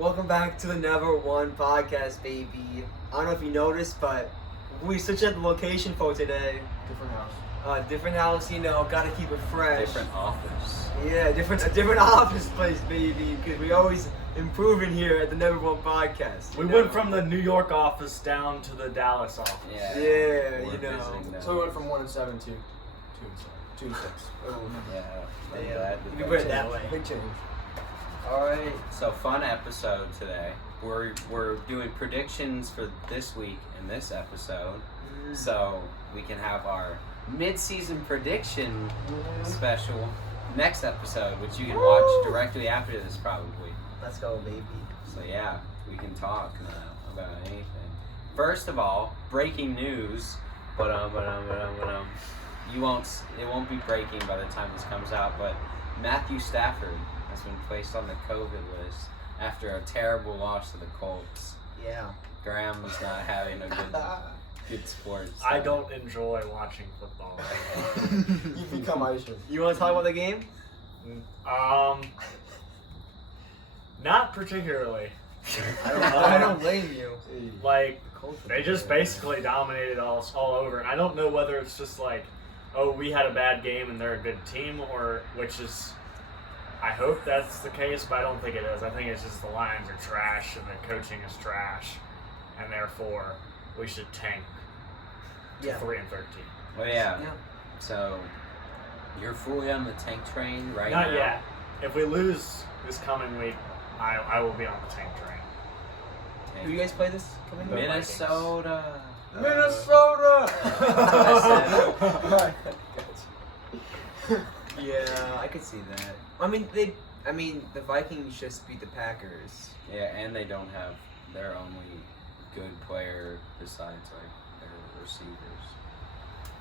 Welcome back to the NWP podcast, baby. I don't know if you noticed, but we switched up the location for today. Different house. Different house, gotta keep it fresh. Different office. Yeah, a different office place, baby, because we always improving here at the NWP podcast. We went from the New York office down to the Dallas office. Yeah, We're you know. visiting them. So we went from 1 and 7 to 2 and 6. Yeah. You put it that way. Big change. Alright. So fun episode today. We're doing predictions for this week in this episode. So we can have our mid-season prediction special next episode, which you can watch directly after this probably. Let's go, baby. So yeah, we can talk now about anything. First of all, breaking news. It won't be breaking by the time this comes out, but Matthew Stafford has been placed on the COVID list after a terrible loss to the Colts. Yeah. Graham is not having a good sports. I don't enjoy watching football. You've become Aisha. You want to talk about the game? Not particularly. I don't blame you. Like, they just basically dominated us all over. And I don't know whether it's just like, oh, we had a bad game and they're a good team, or which is, I hope that's the case, but I don't think it is. I think it's just the Lions are trash and the coaching is trash, and therefore we should tank to 3-13. Well, yeah. So you're fully on the tank train right now. Not yet. If we lose this coming week, I will be on the tank train. Who you guys play this coming week? Minnesota. Yeah, I could see that. I mean, the Vikings just beat the Packers. Yeah, and they don't have their only good player besides like their receivers.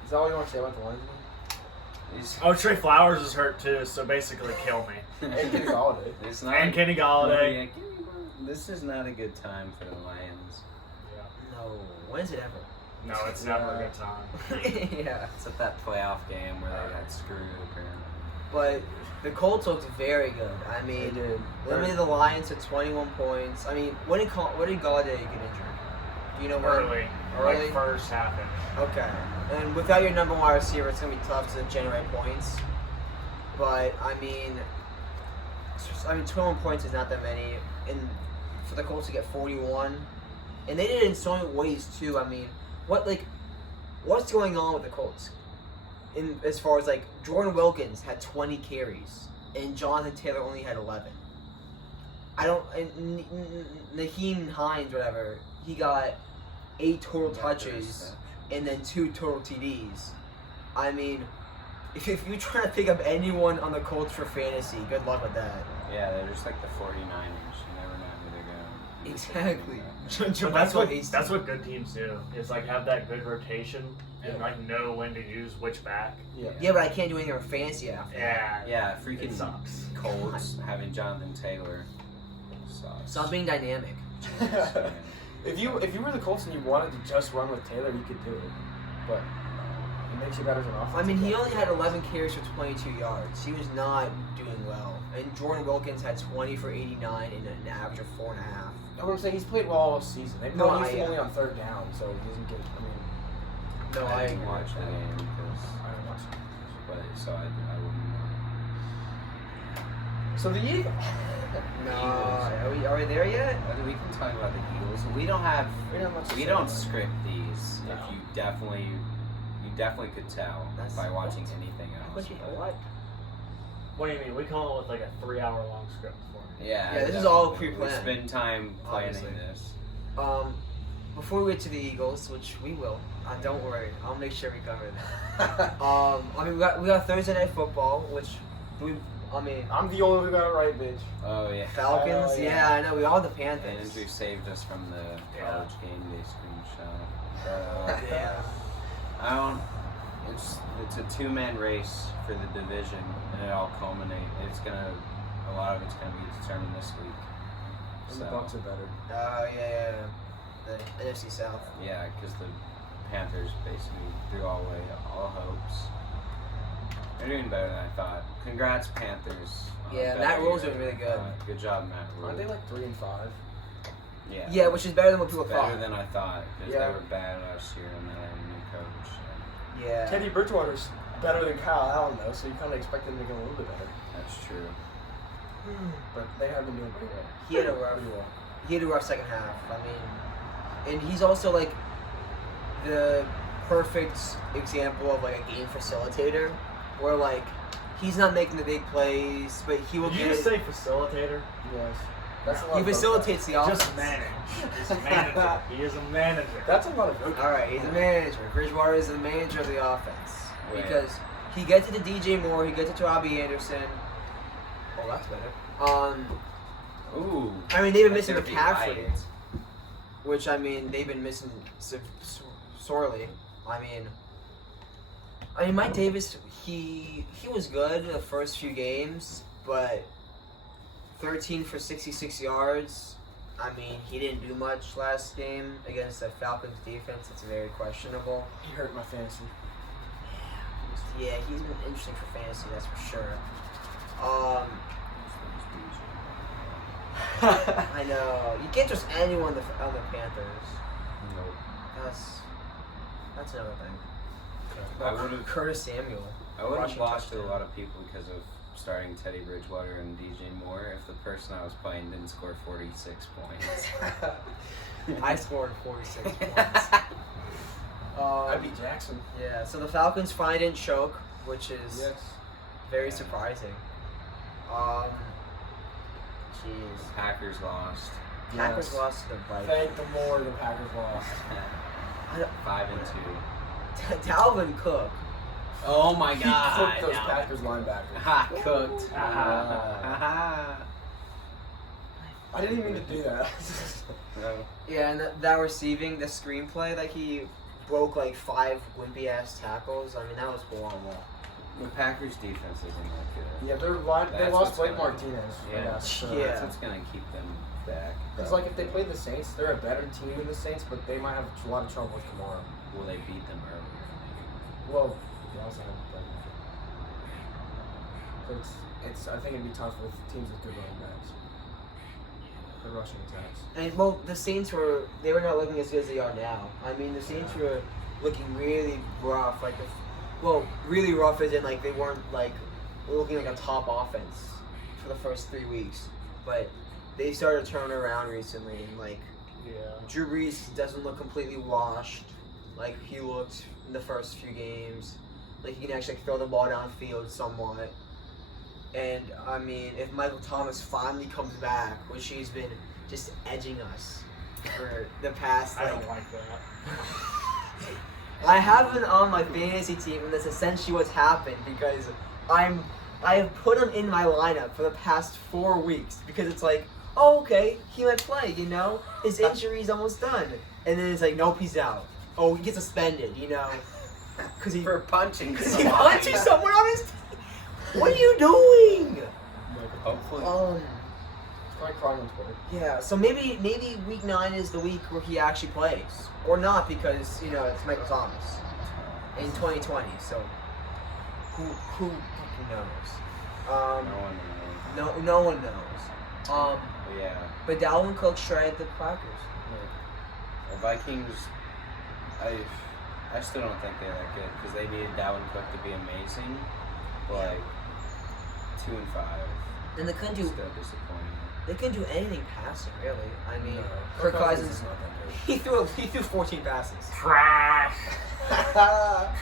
Is that all you want to say about the Lions? Oh, Trey Flowers is hurt too, so basically kill me. And Kenny Galladay. It's not And Kenny Galladay. This is not a good time for the Lions. No, when is it ever? No, it's never a good time. Yeah. It's at that playoff game where they got screwed. But the Colts looked very good. I mean, They did. limited the Lions to 21 points. I mean, when did Galladay get injured? Do you know when? Early. Early? Like first half inch. Okay. And without your number one wide receiver, it's going to be tough to generate points. But, I mean, 21 points is not that many. And for the Colts to get 41. And they did it in so many ways, too. I mean, what's going on with the Colts? As far as, Jordan Wilkins had 20 carries. And Jonathan Taylor only had 11. Naheem Hines, whatever, he got 8 total touches and then 2 total TDs. I mean, if you're trying to pick up anyone on the Colts for fantasy, good luck with that. Yeah, they're just like the 49ers. You never know who they're going. Exactly. But that's what good teams do. Is have that good rotation and know when to use which back. Yeah, but I can't do anything for fantasy after. Yeah, freaking It sucks. Colts having Jonathan Taylor sucks. Stop being dynamic. If you were the Colts and you wanted to just run with Taylor, you could do it. But it makes you better as an offense. I mean, he only had 11 carries for 22 yards. He was not doing well. And Jordan Wilkins had 20 for 89 and an average of 4.5. No, what I'm saying, he's played well all season. They've No, used him only on third down, so he doesn't get. No, I I didn't agree. watch the game because, I don't watch him. so I wouldn't know. So the Eagles. No, are we there yet? We can talk about the Eagles. We don't have. We don't script these. No. If you definitely could tell by watching anything else. What? What do you mean? We come up with a 3-hour-long script for me. Yeah. Yeah, this is all definitely. pre-planned. We spend time planning Obviously. this. Before we get to the Eagles, which we will, don't worry, I'll make sure we cover that. I mean, we got Thursday Night Football, which I'm the only one who got it right, bitch. Oh yeah. Falcons. Oh, yeah, I know. We all the And Panthers. Andrew saved us from the college game day screenshot. Yeah. I don't. It's a 2-man race for the division, and it all culminate. A lot of it's gonna be determined this week. And the Bucks are better. Yeah. The NFC South. Yeah, because the Panthers basically threw away all hopes. They're doing better than I thought. Congrats, Panthers. Yeah, Better Matt Rule's year doing really than I good. thought. Good job, Matt Rule. Aren't they like 3-5? Yeah. Yeah, which is better than what people Better thought. than I thought because Yeah. they were bad last year and they had a new coach. So Yeah. Teddy Bridgewater's better than Kyle Allen though, so you kind of expect them to get a little bit better. that's true. But they have been doing pretty well. He had a rough. Pretty well. He had a rough second half. I mean, and he's also like the perfect example of like a game facilitator, where like he's not making the big plays, but he will Did you get. just say facilitator? Yes. That's a lot He of facilitates the offense. Just manage. He's a manager. He is a manager. That's a lot of good. All right, he's a manager. Bridgewater is the manager of the offense Wait. because he gets it to DJ Moore, he gets it to Robbie Anderson. Oh, that's better. Ooh. I mean, they've been That's missing gonna be McCaffrey, light. which I mean they've been missing sorely. I mean Mike Davis, he was good in the first few games, but 13 for 66 yards. I mean, he didn't do much last game against the Falcons defense. It's very questionable. He hurt my fantasy. Yeah, he's been interesting for fantasy, that's for sure. I know. You can't trust anyone on the Panthers. Nope. That's another thing. I would've- Curtis Samuel. I would have rushing lost to a touchdown. lot of people because of starting Teddy Bridgewater and DJ Moore if the person I was playing didn't score 46 points. I scored 46 points. I beat Jackson. Yeah, so the Falcons finally didn't choke, which is Yes. very Yeah. surprising. Jeez. Packers lost. Packers Yes. lost to the Vikings. Thank the Lord the Packers lost. 5-2. Dalvin Cook. Oh my He God! cooked those no. Packers linebackers. Ha! Cooked. I didn't even mean to do that. No. Yeah, and that receiving, the screenplay, like he broke like 5 wimpy ass tackles. I mean, that was horrible. The Packers defense isn't that good. Yeah, they That's lost what's Blake gonna- Martinez. Yeah. So Yeah. That's what's gonna keep them back. It's like if they played the Saints, they're a better team than the Saints, but they might have a lot of trouble with Kamara. Will they beat them earlier? Well, they also have it's I think it'd be tough with teams with good running backs. The rushing attacks. And well, the Saints were not looking as good as they are now. I mean, the Saints were looking really rough. Like, really rough as in like they weren't like looking like a top offense for the first 3 weeks, but they started to turn around recently. And like Yeah. Drew Brees doesn't look completely washed like he looked in the first few games. Like he can actually throw the ball downfield somewhat. And I mean, if Michael Thomas finally comes back, which he's been just edging us for the past I like don't like that. I have him on my fantasy team, and that's essentially what's happened because I have put him in my lineup for the past 4 weeks because it's like, oh, okay, he might play, you know, his injury's almost done, and then it's like, nope, he's out. Oh, he gets suspended, you know, because he For punching he punches someone on his team. What are you doing? Hopefully. Probably crying on Twitter. Yeah, so maybe week 9 is the week where he actually plays, or not because you know it's Michael Thomas in 2020. So who fucking knows? No one knows. No one knows. But yeah. But Dalvin Cook shredded the Packers. The Vikings, I still don't think they're that good because they needed Dalvin Cook to be amazing. But like 2-5. And they couldn't do anything passing really. I mean, Kirk Cousins he threw 14 passes. Trash.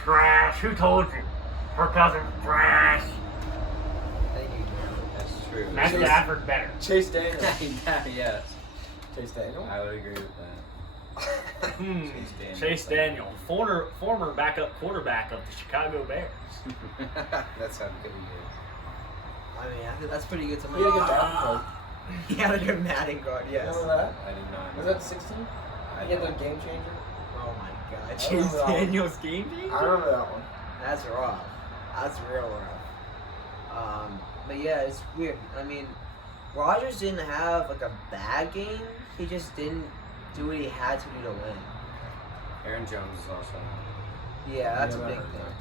Trash. Who told you? Her cousin trash. Thank you. That's true. Matt Stafford better. Chase Daniel. Yes. Chase Daniel. I would agree with that. Chase Daniel, former backup quarterback of the Chicago Bears. That's how good he is. I mean, I think that's pretty good to me. He had a good Madden card. He had a good Madden card, yes. Remember that? I did not. Was that 16? He had the game changer. Oh my god, I Chase remember that one. Daniels game changer? I remember that one. That's rough. That's real rough. But yeah, it's weird. I mean, Rodgers didn't have like a bad game. He just didn't do what he had to do to win. Aaron Jones is also. Yeah, that's a Yeah, big that thing. hurt.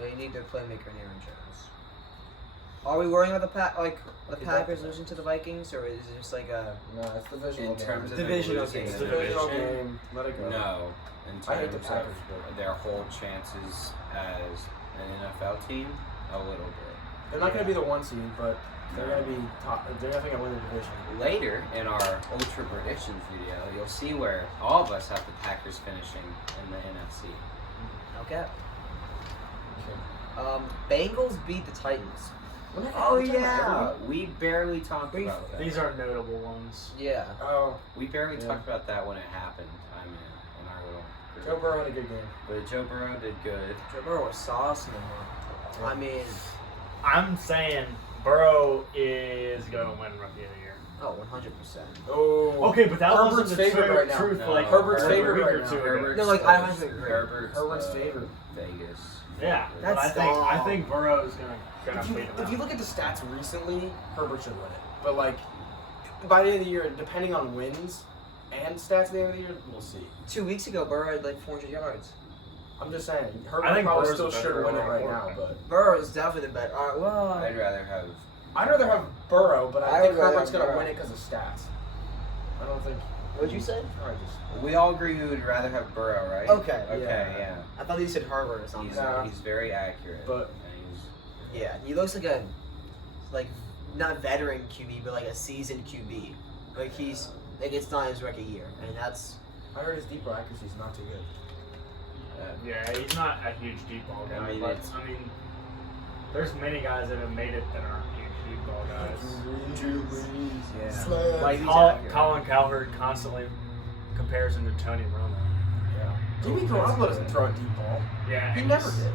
They need their playmaker in Aaron Jones. Are we worrying about the Packers losing to the Vikings, or is it just like a No, it's divisional In game. terms of Divisional losing game. the Divisional division, game. Let it go. no. In I hate the terms Packers, of but their whole chances as an NFL team, a little bit. they're not going to be the 1 seed, but they're going to be top. They're definitely going to win the division. Later in our Ultra Predictions video, you'll see where all of us have the Packers finishing in the NFC. okay? Okay. Bengals beat the Titans. Oh yeah, we barely talked about that. These are notable ones. Yeah. Oh, We barely Yeah. talked about that when it happened. I mean, in our little group. Joe Burrow had a good game. But Joe Burrow did good. Joe Burrow was saucing them. I mean, I'm saying Burrow is going to win Rookie of the Year. oh, 100%. Oh. Okay, but that Herbert's wasn't the favorite right now. truth. No, Like Herbert's a favorite week right or now. two ago. Herbert's No, like, I don't think Herbert's favorite. Vegas. Yeah, but That's I dumb. think Burrow's gonna If beat you, him if out. you look at the stats recently, Herbert should win it. But like, by the end of the year, depending on wins and stats at the end of the year, we'll see. 2 weeks ago, Burrow had like 400 yards. I'm just saying, I Herbert think probably Burrow's still a better should win it overall right now. quarterback. But Burrow is definitely the better. All right, well, I'd rather have. I'd rather have Burrow, but I I think would rather Herbert's have gonna Burrow. win it because of stats. I don't think. what'd you say? I just. We all agree we would rather have Burrow, right? Okay. Okay, yeah. I thought you said Herbert or something. He's, Nah. he's very accurate. But- and he's, Yeah, he looks like a, like, not veteran QB, but like a seasoned QB. Like it's not his rookie year, and that's. I heard his deep ball accuracy is not too good. Yeah, he's not a huge deep ball guy. I mean, but it's- I mean, there's many guys that have made it that aren't huge deep ball guys. Drew Brees. Yeah. Sled. Like He's Colin accurate. Cowherd constantly compares him to Tony Romo. Yeah. Jimmy Garoppolo doesn't throw a deep ball. Yeah, He and never he's- did.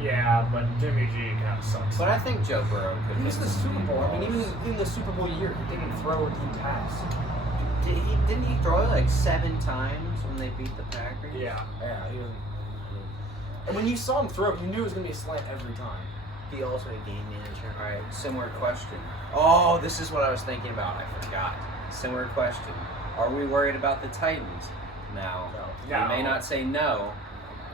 Yeah, but Jimmy G kind of sucks. but I think Joe Burrow could He was hit the some Super deep Bowl. I mean, balls. even in the Super Bowl year, he didn't throw a deep pass. Didn't he throw it like 7 times when they beat the Packers? Yeah. Yeah, he was. And when you saw him throw it, you knew it was gonna be a slant every time. He also a game manager. All right, similar question. Oh, this is what I was thinking about. I forgot. Similar question. Are we worried about the Titans? Now, No. you may not say no,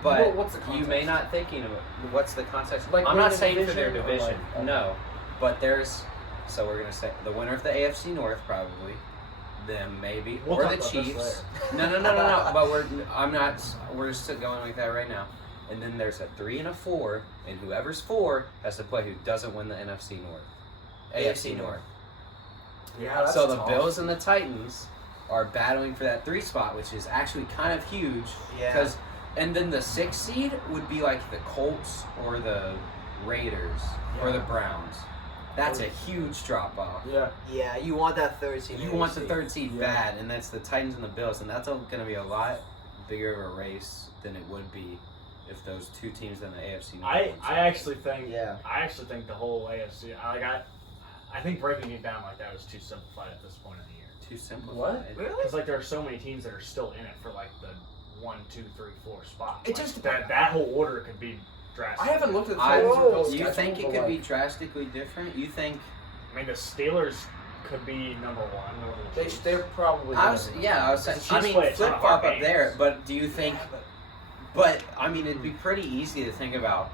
but Well, what's the you may context? not thinking of it. What's the context? Like I'm winning not the saying for their division or division. like- No, but there's. So we're gonna say the winner of the AFC North probably, them maybe, We'll or talk the about this Chiefs. later. No. But I'm not. We're just going like that right now. And then there's a 3 and a 4, and whoever's 4 has to play who doesn't win the NFC North, AFC North. Yeah, that's So the tough. Bills and the Titans are battling for that 3 spot, which is actually kind of huge. Yeah. And then the 6th seed would be like the Colts or the Raiders or Yeah. the Browns. That's a huge drop off. Yeah. Yeah, you want that third seed. You want the AFC. 3rd seed Yeah. bad, and that's the Titans and the Bills, and that's going to be a lot bigger of a race than it would be if those 2 teams in the AFC North. I won. actually think Yeah. the whole AFC I think breaking it down like that was too simplified at this point in the year. Too simplified. What? Really? Because like there are so many teams that are still in it for like the 1, 2, 3, 4 spot. It Like, just that whole order could be drastic. I haven't looked at the I, Titans or Bills you schedule, think it but, could be like, drastically different? You think? I mean, the Steelers could be number 1. Over the Chiefs. They're probably. I was gonna- I was saying. Chiefs I mean, play a ton flip of flop hard up there. games. But do you think? Yeah, but- But I mean, it'd be pretty easy to think about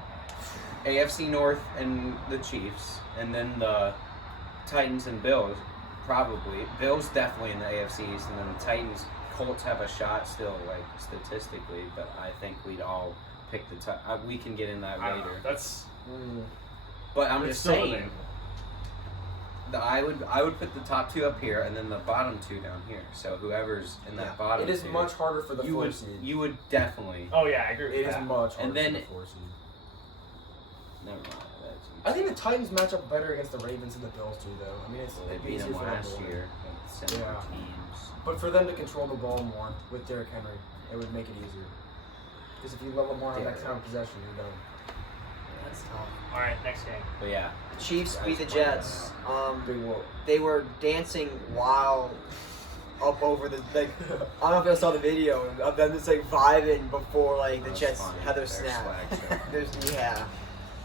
AFC North and the Chiefs, and then the Titans and Bills. Probably Bills definitely in the AFC East, and then the Titans. Colts have a shot still, like statistically, but I think we'd all pick the. We can get in that I don't know. later. That's But I'm it's just still saying. debatable. I would put the top 2 up here, and then the bottom 2 down here. So whoever's in that Yeah. bottom, It is 2, much harder for the you 4 would seed. you would definitely. Oh yeah, I agree with It is that. much harder And then- for the 4 seed. Never mind. That's, I think the Titans match up better against the Ravens and the Bills too, though. I mean, it's well, they it'd be beat easier them for them last to win. year. With similar Yeah. teams. But for them to control the ball more with Derrick Henry, it would make it easier. Because if you let Lamar have that Derrick. kind of possession, you're done. That's tough. All right, next game. But yeah, The Chiefs Guys beat the playing Jets. Big whoop. They were dancing while up over the like. I don't know if I saw the video of them just like vibing before like the That's Jets funny. had their Their snap. swag show. Yeah,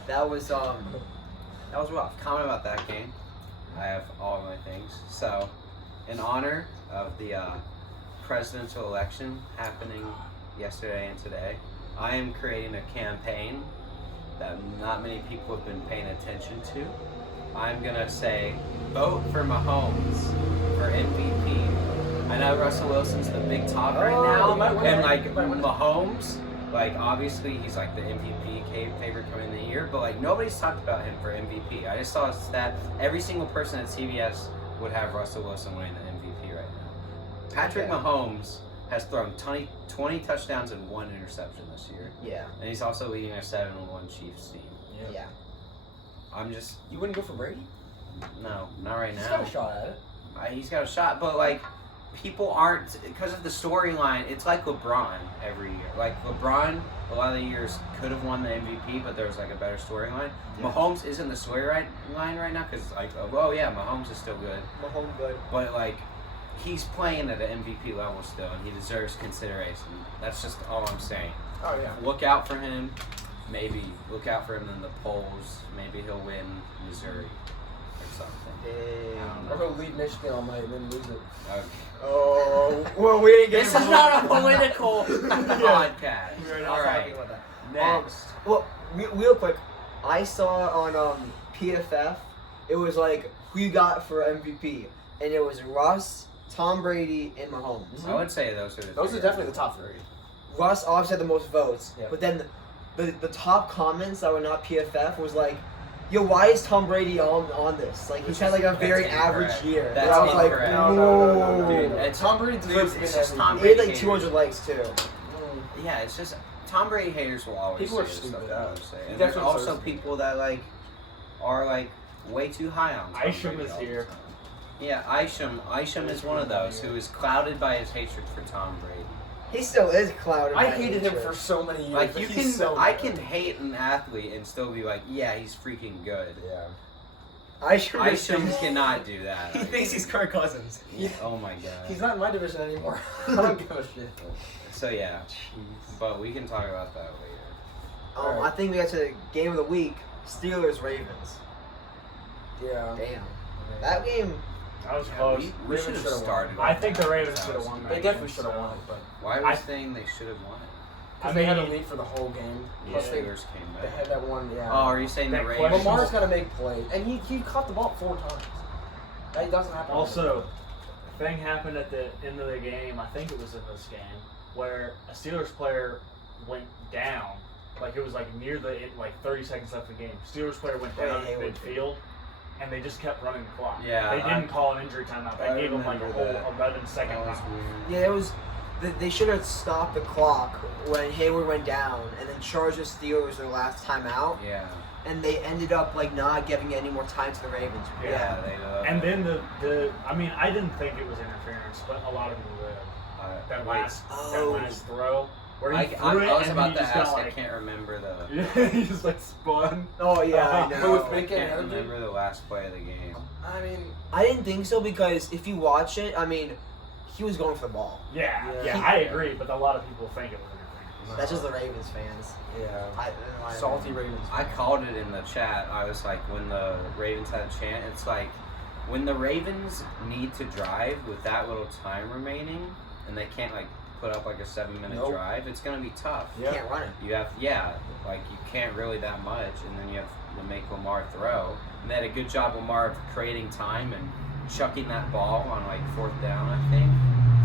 that was rough. comment about that game. I have all of my things. So, in honor of the presidential election happening yesterday and today, I am creating a campaign that not many people have been paying attention to. I'm gonna say vote for Mahomes for MVP. I know Russell Wilson's the big talk right now, he might win and it. like He might win it. Mahomes, like obviously he's like the MVP favorite coming in the year, but like nobody's talked about him for MVP. I just saw a stat: every single person at CBS would have Russell Wilson winning the MVP right now. Patrick Mahomes has thrown 20 touchdowns and 1 interception this year. Yeah. And he's also leading a 7-1 Chiefs team. Yeah. I'm just You wouldn't go for Brady? no, not right He's now. got a shot at it. He's got a shot, but like people aren't because of the storyline. It's like LeBron every year. Like LeBron, a lot of the years could have won the MVP, but there was like a better storyline. Yeah. Mahomes isn't the storyline right now because like oh yeah, Mahomes is still good, Mahomes good. but like he's playing at an MVP level still, and he deserves consideration. That's just all I'm saying. Oh yeah. Look out for him. Maybe look out for him in the polls. Maybe he'll win Missouri or something. Damn. Or he'll lead Michigan all night and then lose it. Okay. Oh, well, we ain't This getting is not a political podcast. We're not All talking right. about that. Next. Well, real quick, I saw on PFF, it was like who you got for MVP, and it was Russ, Tom Brady, and Mahomes. I would say those are the Those three. are definitely the top 3. Russ obviously had the most votes, Yeah. but then the top comments that were not PFF was like, "Yo, why is Tom Brady on this? Like he's had like a That's very incorrect. average year." That's and I was incorrect. like, No. Dude, it's Tom Brady deserves to it's win just MVP. Tom He Brady. had like haters. 200 likes too. Yeah, it's just Tom Brady haters will always People say are this stupid. stuff. I would say. He And there's definitely also deserves to. people that like are like way too high on Tom Isham Brady is all the here. time. Yeah, Isham is one of those who is clouded by his hatred for Tom Brady. He still is clouded. I by hated him hatred. for so many years. Like but you he's can, so I good. can hate an athlete and still be like, yeah, he's freaking good. Yeah. Isham cannot do that. He thinks he's Kirk Cousins. Oh my god. He's not in my division anymore. I don't give a shit. So yeah, but we can talk about that later. I think we got to the game of the week: Steelers Ravens. Yeah. Damn, that game. That was Yeah, close. we Ravens should have should've won. started. I with think that. the Ravens That should have was- won that They definitely game, should have so- won it, but Why I- was saying they should have won it? because they had a lead for the whole game. Plus they Steelers came they back. had that one. Yeah. Oh, are you saying the That Ravens? question- Lamar's got to make plays, and he caught the ball 4 times. That doesn't happen. Also, a thing happened at the end of the game. I think it was in this game where a Steelers player went down. Like it was like near the 30 seconds left of the game. Steelers player went down in Hayward. midfield, and they just kept running the clock. Yeah, they didn't call an injury timeout. They I gave him like a remember whole that. 11-second That was timeout. weird. Yeah, it was. They should have stopped the clock when Hayward went down, and then charged the Steelers their last time out, Yeah. and they ended up like not giving any more time to the Ravens. Yeah. They. And then the I mean I didn't think it was interference, but a lot of people did. That last throw where he I threw it was and about he to just ask. got I like can't remember the. yeah, he just like spun. Oh yeah, I But know. with I Bacon can't and remember the last play of the game. I mean, I didn't think so because if you watch it, I mean, he was going for the ball. Yeah, Yeah. I agree, but a lot of people think it was interference. That's just the Ravens fans. yeah. Salty Ravens. I called it in the chat. I was like, when the Ravens had a chance, it's like when the Ravens need to drive with that little time remaining, and they can't like put up like a 7-minute Nope. drive. It's gonna be tough. You can't run it. You have like you can't really that much, and then you have to make Lamar throw. And they had a good job, Lamar, of creating time and chucking that ball on like 4th down, I think,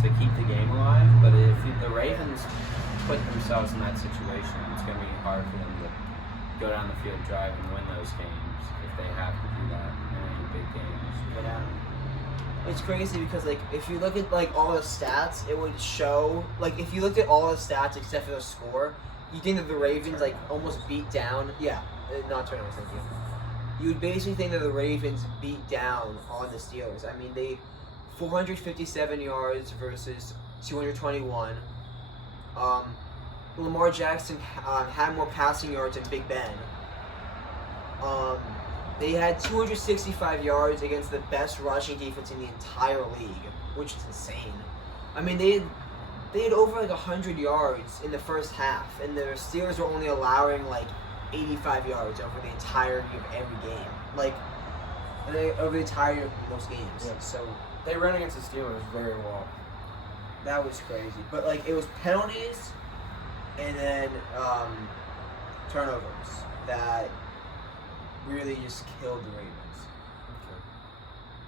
to keep the game alive. But if the Ravens put themselves in that situation, it's gonna be hard for them to go down the field, drive, and win those games if they have to do that in any big games. Yeah. It's crazy because like if you look at like all the stats, it would show like if you looked at all the stats except for the score, you think that the Ravens like almost beat down. Yeah, not turnovers. Thank you. You would basically think that the Ravens beat down on the Steelers. I mean, they 457 yards versus 221. Lamar Jackson had more passing yards than Big Ben. They had 265 yards against the best rushing defense in the entire league, which is insane. I mean, they had over like 100 yards in the first half, and the Steelers were only allowing like 85 yards over the entirety of every game. Like, over the entirety of most games. Yeah. So They ran against the Steelers very well. that was crazy. But like, it was penalties, and then turnovers. that really just killed the Ravens.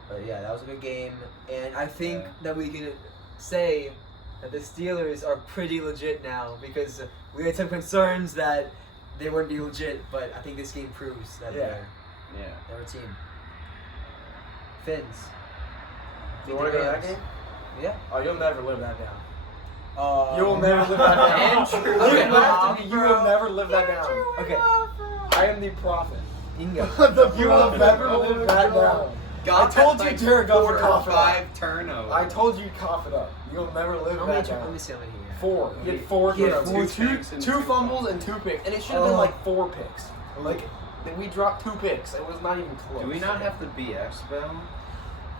But yeah, that was a good game, and I think that we can say that the Steelers are pretty legit now because we had some concerns that they wouldn't be legit, but I think this game proves that they're a team. Fins. You want to go to that game? Yeah. Oh, you'll never live that down. You will never live that down. Andrew, You laughed at me. You will never live that down. Okay. I am the prophet. You can go. You will never live that down. I told you Jared Goff would cough it up. 5 turnovers. I told you cough it up. You'll never live How that many down. let me see how many he had. 4. He had 4 He had turnovers. 4 picks and Two 2 fumbles and 2 picks. And it should have been like 4 picks. Like, we dropped 2 picks. It was not even close. Do we not have the BS bell?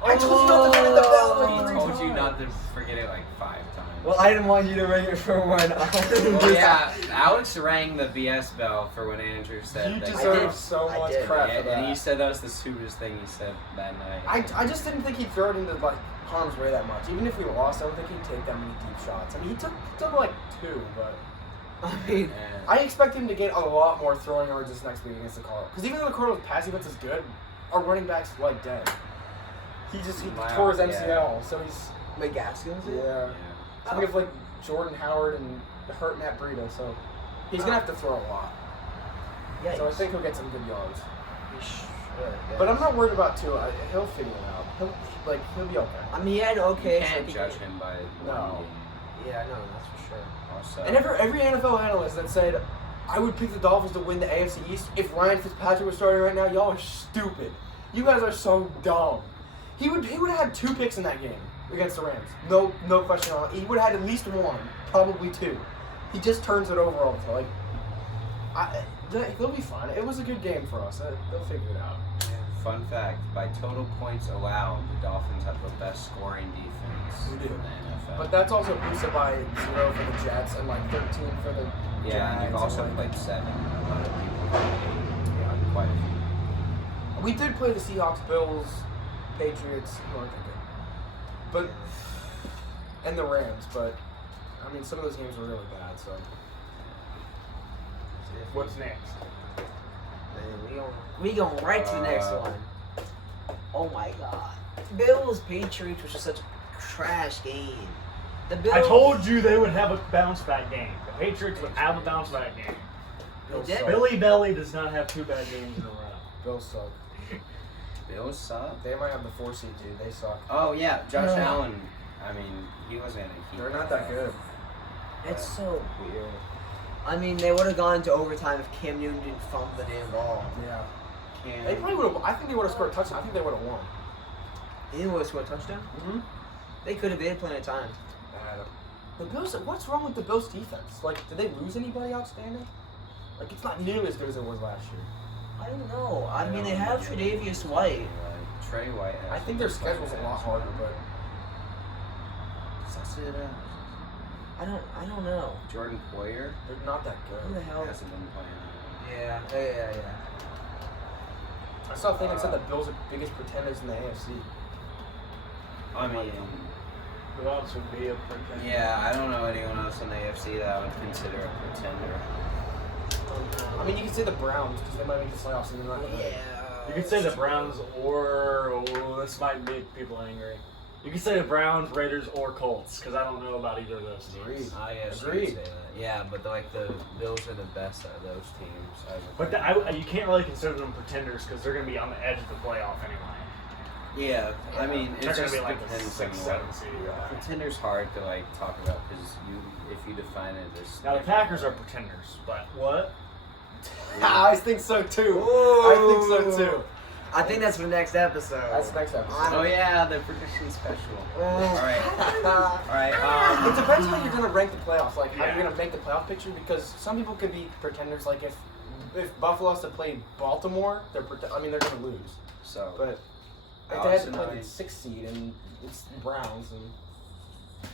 I told you not to forget the bell like He 3 told times. you not to forget it like 5 times. Well, I didn't want you to ring it for one. Well, yeah, Alex rang the BS bell for when Andrew said You that. deserve so I much did. crap for And that. he said that was the stupidest thing he said that night. I just didn't think he'd throw it into like harm's way that much. Even if we lost, I don't think he'd take that many deep shots. I mean, he took like 2, but I mean, And I expect him to get a lot more throwing yards this next week against the Cardinals. Because even though the Cardinals' pass defense is good, our running back's like dead. He Wow, tore his yeah. MCL, so he's like Gaskins. yeah. So we have like Jordan Howard and hurt Matt Breida, so he's gonna have to throw a lot. Yeah. So I think he'll get some good yards. Yeah. But I'm not worried about Tua. He'll figure it out. He'll be okay. I mean, he had okay. you can't judge him by No. one game. Yeah, no, that's for sure. Also, And every NFL analyst that said I would pick the Dolphins to win the AFC East if Ryan Fitzpatrick was starting right now, y'all are stupid. You guys are so dumb. He would have had 2 picks in that game against the Rams. No question on it. He would have had at least 1, probably 2. He just turns it over all the time. They'll be fine. It was a good game for us. They'll figure it out. fun fact, by total points allowed, the Dolphins have the best scoring defense We do. in the NFL. But that's also boosted by 0 for the Jets and like 13 for the yeah, and you've Jags also and, played 7. A lot of people played quite a few. We did play the Seahawks, Bills, Patriots, who aren't that good. But and the Rams, but I mean some of those games were really bad, so What's next? We going right to the next one. Oh my God, Bills Patriots was just such a trash game. The Bills. I told you they would have a bounce back game. The Patriots would have a bounce back game. Bills did? suck. Billy Belly does not have 2 bad games in a row. Bills suck. Bills suck. They might have the 4 seed, dude. They suck. Oh yeah, Josh No. Allen. I mean, he wasn't gonna keep. They're not that good. It's so weird. I mean, they would have gone into overtime if Cam Newton didn't fumble the damn ball. Yeah. Cam- They probably would have. I think they would have scored a touchdown. I think they would have won. He didn't want to score a touchdown. Mm-hmm. They could have been plenty of times. The Bills. What's wrong with the Bills defense? Like, did they lose anybody outstanding? Like, it's not nearly as good as it was last year. I don't know. I mean, they have Tre'Davious White. Trey White. I think their schedule's a lot harder, but Suss it up. I don't know. Jordan Poyer they're not that Who the good. hell? hasn't been playing. Yeah. I saw a thing that said the Bills are the biggest pretenders in the AFC. I mean, Who else would be a pretender? yeah, I don't know anyone else in the AFC that I would consider a pretender. I mean, you can say the Browns because they might make the playoffs and they're not. Yeah. You could say the Browns or this might make people angry. You could say the Browns, Raiders, or Colts because I don't know about either of those teams. Agreed. I guess Agreed. you could say that. Yeah, but the Bills are the best out of those teams. But you can't really consider them pretenders because they're going to be on the edge of the playoff anyway. yeah, I mean, They're it going just to be like the depends 6, on 7 what. seed. Pretenders hard to like talk about because if you define it, there's Now the Packers are pretenders, but what? I think so too. I think so too. I think that's for the next episode. That's next episode. Oh yeah, the prediction special. Oh. All right. It depends how you're gonna rank the playoffs, like how Yeah. you're gonna make the playoff picture. Because some people could be pretenders. Like if Buffalo has to play Baltimore, they're gonna lose. So, But if Alex they had to and play I- the 6th seed and it's the Browns and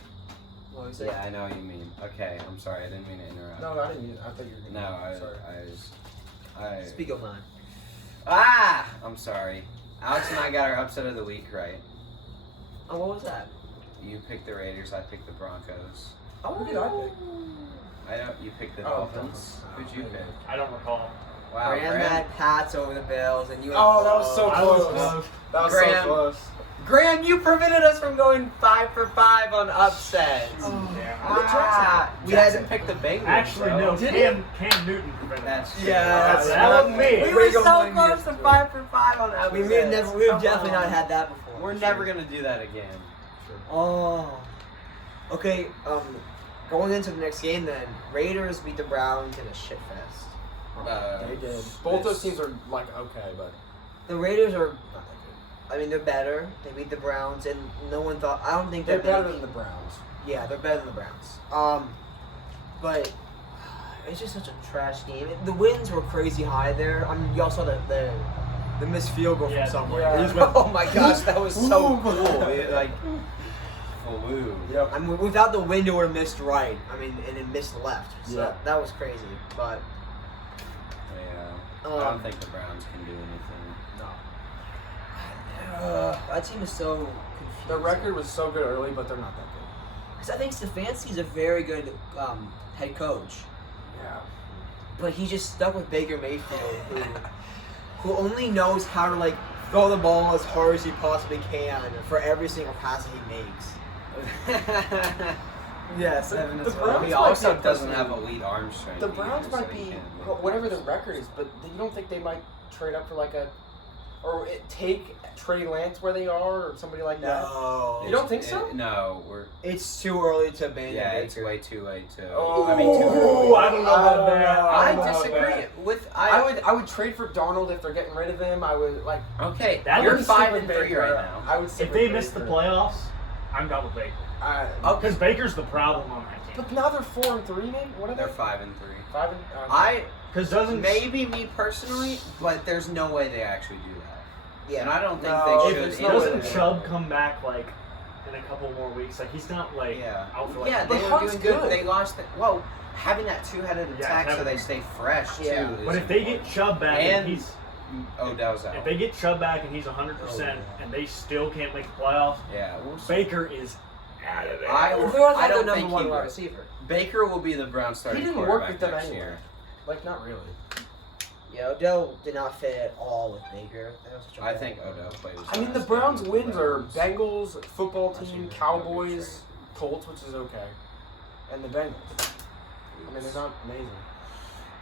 What was it? yeah, I know what you mean. Okay, I'm sorry, I didn't mean to interrupt. no, I didn't. I thought you were No, gonna. Sorry. I Speak your mind. I'm sorry. Alex and I got our upset of the week right. Oh, what was that? You picked the Raiders, I picked the Broncos. Who did I pick? I don't. You picked the Oh, Dolphins. Dolphins. Who'd you pick? I don't recall. Wow, Graham Graham. had Pats over the Bills, and you. Oh, that was so I was close. close. That was Graham. so close. Graham, you prevented us from going 5 for 5 on upsets. Damn. We We had had- to pick the Bengals. Actually, bro. no. Did Cam Newton prevented That's us. true. Yeah, that wasn't me. We Way were to go, so Mike. close to 5 for 5 on upsets. We've Come definitely on. not had that before. We're never gonna do that again. Oh. Okay. Going into the next game, then Raiders beat the Browns in a shit fest. They did. Both those teams are like okay, but The Raiders are not that good. I mean, they're better. They beat the Browns, and no one thought. I don't think they're they're better than the Browns. Yeah, they're better than the Browns. But it's just such a trash game. The wins were crazy high there. I mean, y'all saw the missed field goal Yeah, from somewhere. yeah. They just went, Oh my gosh, that was so Ooh. cool. Like, ooh. Yep. I mean, without the wind, it would have missed right. I mean, and it missed left. So Yeah. that was crazy. But Yeah. I don't think the Browns can do anything. that team is so confusing. The record was so good early, but they're not that good. Because I think Stefanski's a very good head coach. Yeah. But he just stuck with Baker Mayfield, who only knows how to like throw the ball as hard as he possibly can for every single pass that he makes. Yes, Evan, the as well. Browns He might also be a doesn't person- have elite arm strength. The either, Browns so might he be can't- whatever the record is, but you don't think they might trade up for like a, or take Trey Lance where they are, or somebody like that? No, You don't think so? No, we're. It's too early to abandon Yeah, Baker. it's way too late to. Oh. I mean, too Ooh, early. I don't know about that. I don't know about disagree that. with. I would trade for Donald if they're getting rid of him. I would like. Okay, That you're would 5 stick and with 3 Baker. right now. I would. Stick If with they miss the Baker. playoffs, I'm done with Baker. Okay. Because Baker's the problem on that team. But now they're 4 and 3, man. What are they? They're 5 and 3. 5 and. I Because doesn't maybe me personally, but there's no way they actually do that. Yeah. And I don't think No, they there's should. no way doesn't they Chubb come back like in a couple more weeks? Like he's not like Yeah. out for like Yeah, a they But were Hunt's doing good. good. They lost. Well, having that two-headed Yeah, attack so having- they stay fresh Yeah. too. But is if they get important. Chubb back And- and he's Odell's out. if they get Chubb back and he's 100% and they still can't make the playoffs, Yeah, we'll see. Baker is out of there. I Who else don't had the think number he one will. wide receiver? Baker will be the Browns starting He didn't work quarterback with them next anyway. year. Like not really. Yeah, Odell did not fit at all with Baker. That was such a I bad think one. Odell played his I mean, the last Browns' game wins are Browns. Bengals, football Actually, team, they're Cowboys, Colts, which is okay, and the Bengals. I mean, they're not amazing.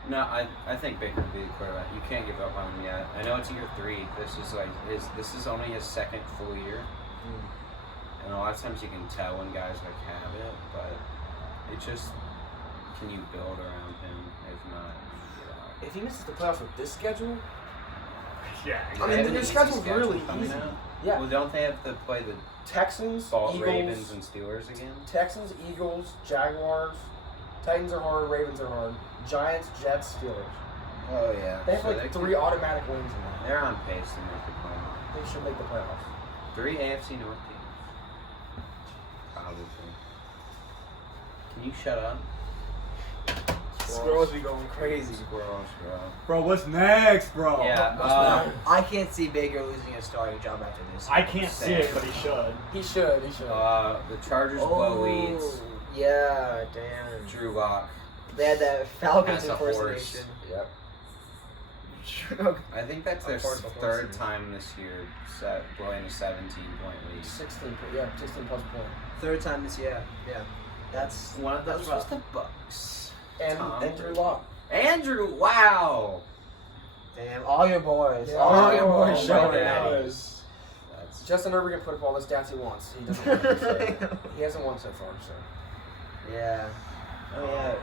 No, I think Baker will be the quarterback. You can't give up on him yet. I know it's year 3. This is like this is only his second full year, and a lot of times you can tell when guys like have it, but it just can you build around him? If not, get out. If he misses the playoffs with this schedule, yeah. I They mean, have their an easy schedule's schedule really coming easy. out. Yeah. Well, don't they have to play the Texans, Eagles, Ravens and Steelers again? Texans, Eagles, Jaguars, Titans are hard, Ravens are hard, Giants, Jets, Steelers. Oh yeah. They have So like 3 automatic wins in there. They're on pace to make the playoffs. They should make the playoffs. 3 AFC North teams. Probably. Can you shut up? Squirrels be going crazy. Squirrels, bro. Bro, what's next, bro? Yeah. I can't see Baker losing a starting job after this. I can't see it, but he should. He should. He should. The Chargers blow leads. Yeah, damn. Drew Lock. They had that Falcons That's a horse. impersonation. Yep. I think that's their Affordable third horses. time this year blowing a 17-point lead. 16 plus points. Third time this year. Yeah. That's One of those that's was rough. the Bucks. And Tom Drew Brady. Lock. Andrew, wow. Damn, all your boys. Yeah. All your Oh boys my showing God. out. That's Justin Herbert can put up all the stats he wants. He doesn't win, so he hasn't won so far. So Yeah. Oh yeah.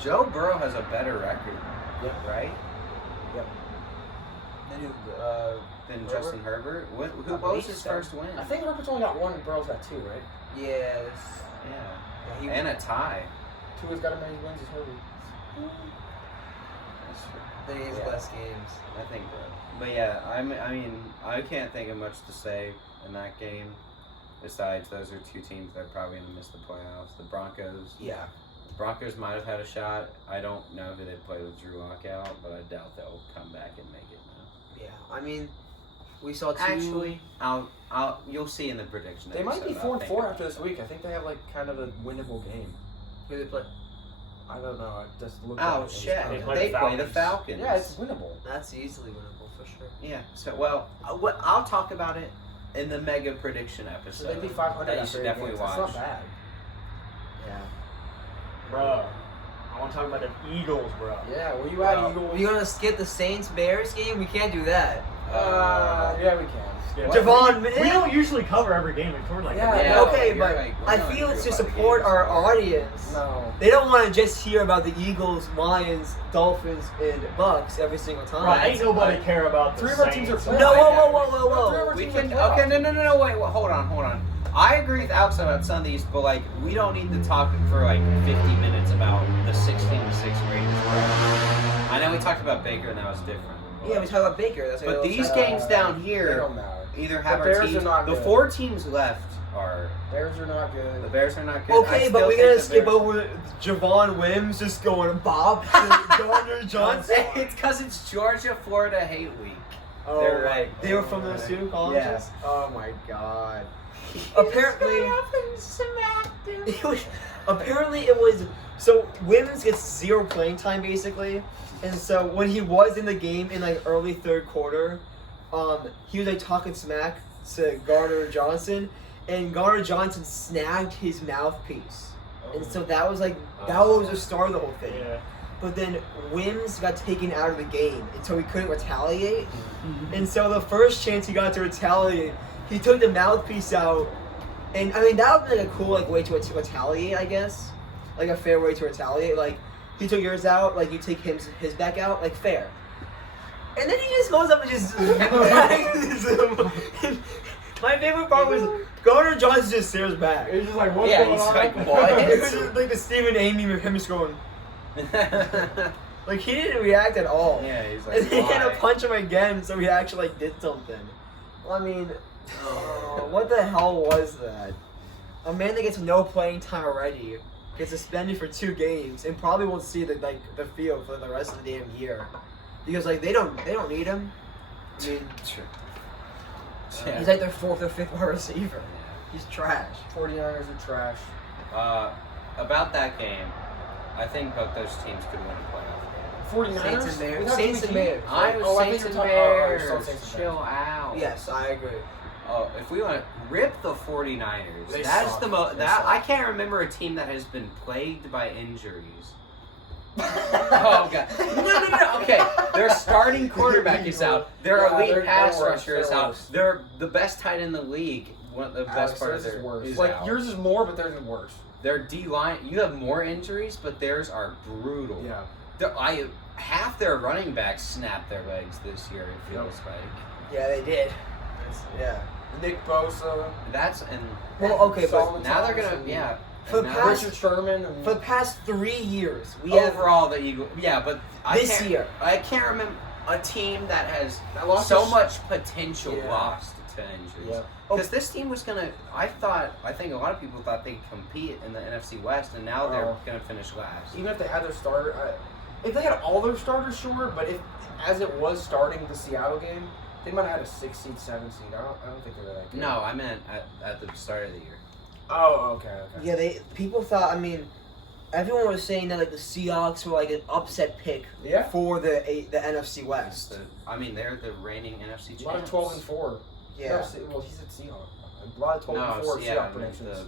Joe Burrow has a better record. Yep. Right? Then who, Than Herbert? Justin Herbert. Who I was believe his so. first win? I think Herbert's only got 1 and Burrow's got 2, right? yes. Yeah. Yeah, he And a tie. Tua's got as many wins as Herbert. That's true. Then he has Yeah. less games. I think so. But yeah, I mean, I can't think of much to say in that game. Besides, those are 2 teams that are probably going to miss the playoffs. The Broncos. Yeah. The Broncos might have had a shot. I don't know who they play with Drew Lock out, but I doubt they'll come back and make it now. Yeah. I mean, we saw 2. Actually, you'll see in the prediction. They might be episode, 4 I'll and think 4 about after this that. week. I think they have like kind of a winnable game. Who they play? I don't know. I just looked Oh at it. shit! They They play play the the Falcons. Yeah, it's winnable. That's easily winnable for sure. Yeah. So I'll talk about it in the mega prediction So episode. they'd be 500 that you after should 8 definitely games. watch. That's not bad. Yeah. Bro, I want to talk about the Eagles, bro. Yeah, were you at Wow. Eagles? We gonna skip the Saints Bears game? We can't do that. Yeah, we can. Yeah, Javon, we don't usually cover every game. We cover like Yeah, every yeah. game. Okay, you're but right. We're I not feel gonna it's go to by the support games. our audience. No. They don't want to just hear about the Eagles, Lions, Dolphins, and Bucks every single time. Right, ain't nobody care about the Three of our teams are Saints. playing. No, I know. whoa. We can. Okay, no. Wait. Hold on. I agree with Alex about some of these, but like we don't need to talk for like 50 minutes about the 16-6 Raiders. I know we talked about Baker and that was different. Yeah, we talk about Baker. That's But what these said. games down They here don't matter. either have The our Bears teams. are not The good. 4 teams left are Bears are not good. the Bears are not good. Okay, I but still we think gotta the skip Bears- over Javon Wims just going Bob to Gardner Johnson. It's because it's Georgia Florida hate week. Oh, They're right. They were from those two colleges? Yes. Oh my god. Apparently, apparently it was, so Wims gets 0 playing time basically, and so when he was in the game in like early third quarter, he was like talking smack to Gardner Johnson, and Gardner Johnson snagged his mouthpiece, and so that was like, that was the start of the whole thing. Yeah. But then Wims got taken out of the game, and so he couldn't retaliate. And so the first chance he got to retaliate, he took the mouthpiece out. And I mean, that would be like a cool like way to retaliate, I guess. Like a fair way to retaliate. Like, he took yours out, like you take his back out, like fair. And then he just goes up and just bangs him. My favorite part was Gardner Johnson just stares back. It's just like, what's Yeah, going he's on? like, up what? there? It was just like the Stephen A. meme of him just going, like he didn't react at all. Yeah, he's like, And then he had to why? punch him again, so he actually like did something. Well, I mean, what the hell was that? A man that gets no playing time already gets suspended for 2 games and probably won't see the field for the rest of the damn year because like they don't need him. I mean, Yeah. he's like their 4th or 5th wide receiver. He's trash. 49ers are trash. About that game, I think both those teams could win a playoff game. 49ers? Saints and Bears. We have Saints Jimmy and G. Bears. I Oh, I Saints think and you're talking- oh, you're Bears. still Saints and Chill out. Yes, I agree. Oh, if we want to rip the 49ers, They that's suck. the most. They That suck. I can't remember a team that has been plagued by injuries. Oh god! No. Okay, their starting quarterback is out. Their Yeah, elite they're pass worse. rusher is They're out. worse. They're the best tight in the league. One of the Alex, best part of theirs their is worse. is Like out. yours is more, but theirs is worse. Their D line. You have more injuries, but theirs are brutal. Yeah. Half their running backs snapped their legs this year. It feels like. Yeah, they did. Yeah. Nick Bosa, That's and Well, okay, but Solomon now they're Thomas, gonna and yeah. For and now past- Richard Sherman. And For the past 3 years, we have overall the Eagles. Yeah, but this year. I can't remember a team that has That lost so to- much potential Yeah. lost to injuries. Yeah. Because this team was gonna. I think a lot of people thought they'd compete in the NFC West, and now they're Oh. gonna finish last. Even if they had their starter, if they had all their starters, sure. But if, as it was starting the Seattle game, they might have had a 6 seed, 7 seed. I don't think they were that good. No, I meant at the start of the year. Oh, okay. Yeah, people thought. I mean, everyone was saying that like the Seahawks were like an upset pick Yeah. for the NFC West. They're the reigning NFC champs. A lot of 12-4. Yeah. No, well, he said Seahawks. A lot of 12-4 yeah, Seahawks predictions.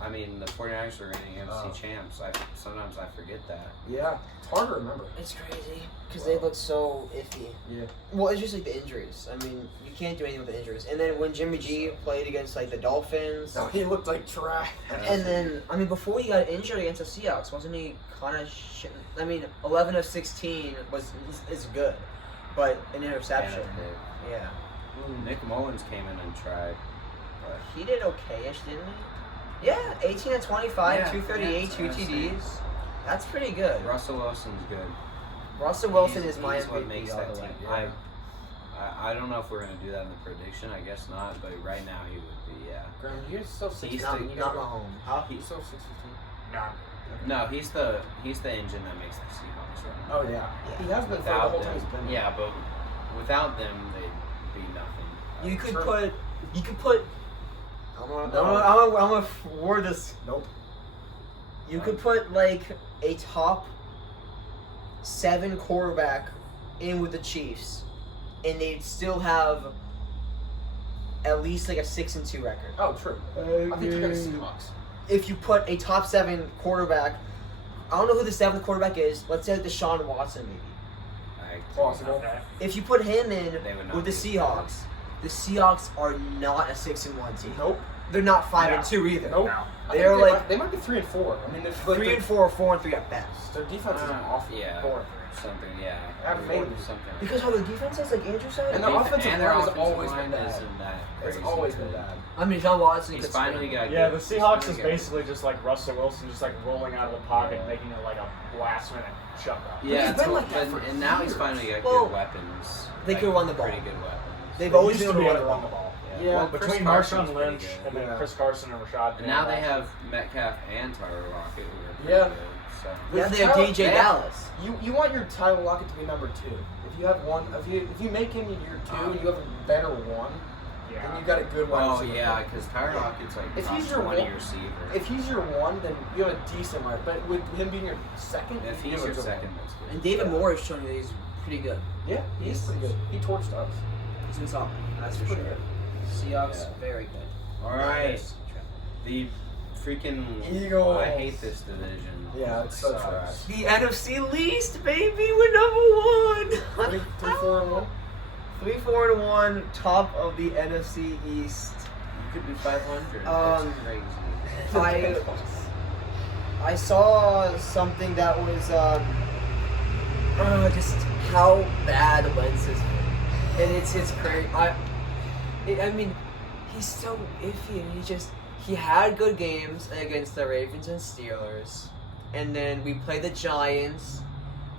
I mean the 49ers are reigning NFC Oh. champs. Sometimes I forget that. Yeah, it's hard to remember. It's crazy because they look so iffy. Yeah. Well, it's just like the injuries. I mean, you can't do anything with the injuries. And then when Jimmy G played against like the Dolphins, No, he looked like trash. and then I mean before he got injured against the Seahawks, wasn't he kind of shit? I mean, 11 of 16 is good, but an interception. Yeah. Nick Mullins came in and tried. But He did okay-ish, didn't he? Yeah, 18 of 25, Yeah, 238, yeah, 2 that's TDs. That's pretty good. Russell Wilson's good. Russell Wilson He's- is my he's what MVP makes all that the team. way. I don't know if we're gonna do that in the prediction. I guess not. But right now he would be. Yeah. Graham, you're still He's 6'15". the- Not Mahomes. Huh? He's still 6'15". Nah. No, he's the engine that makes the Seahawks run. Oh yeah. He has been for the Without whole time he's them, been. yeah, but without them, they'd be nothing. You could True. put. I'm gonna word this. Nope. You could put like a top 7 quarterback in with the Chiefs, and they'd still have at least like a 6-2 record. Oh, true. I think you're gonna Seahawks. If you put a top 7 quarterback, I don't know who the 7th quarterback is. Let's say Deshaun Watson, maybe. Possible. Okay. If you put him in They would not with the be. Seahawks are not a 6-1 team. Nope. They're not 5-2 either. Nope. No. I They're think like they might be 3-4. I mean, they're like 3-4, 4-3 at best. Their defense is awful. Yeah. 4-3. Something, yeah. Aggravating. Something. Because how the defense is like Andrew said. And their offensive and their line has offensive always been line bad. isn't that It's crazy. always been bad. I mean, John Watson. He's could finally scramble. got Yeah, good. the Seahawks He's is finally got basically just like Russell Wilson, just like rolling out of the pocket, making it like a last minute shut up. Yeah, He's been like that but- for and now he's years. finally got Well, good weapons. they could run the ball. Pretty good weapons. They've always used been to be able able to to run the ball. Yeah. Well, Between Chris Carson's Marshawn pretty Lynch good. and then Yeah. Chris Carson and Rashad. And now they Penny. have Metcalf and Tyler Lockett who are pretty Yeah. good. So. Yeah, they have DJ Dallas. You want your Tyler Lockett to be number 2. If you have one, if you make him your 2 and you have a better one, then you got a good wide Oh receiver. yeah, because Tyler Lockett's like If top he's your 20 one- receiver. If he's your 1, then you have a decent wide. But with him being your 2nd, If you he's have a your good second, one. that's good. And David Moore is showing that he's pretty good. Yeah, he's pretty good. He torched us. He's been solid. That's for Pretty sure. good. Seahawks, Yeah. very good. All right, the freaking Eagles. I hate this division. Yeah, it's so Sucks. trash. The NFC least, baby, we're number 1. 3-4-1. 3-4-1, top of the NFC East. You could be 500. Um, That's crazy. I saw something that was just how bad Wentz has been, and it's crazy. I mean, he's so iffy, and he had good games against the Ravens and Steelers, and then we played the Giants,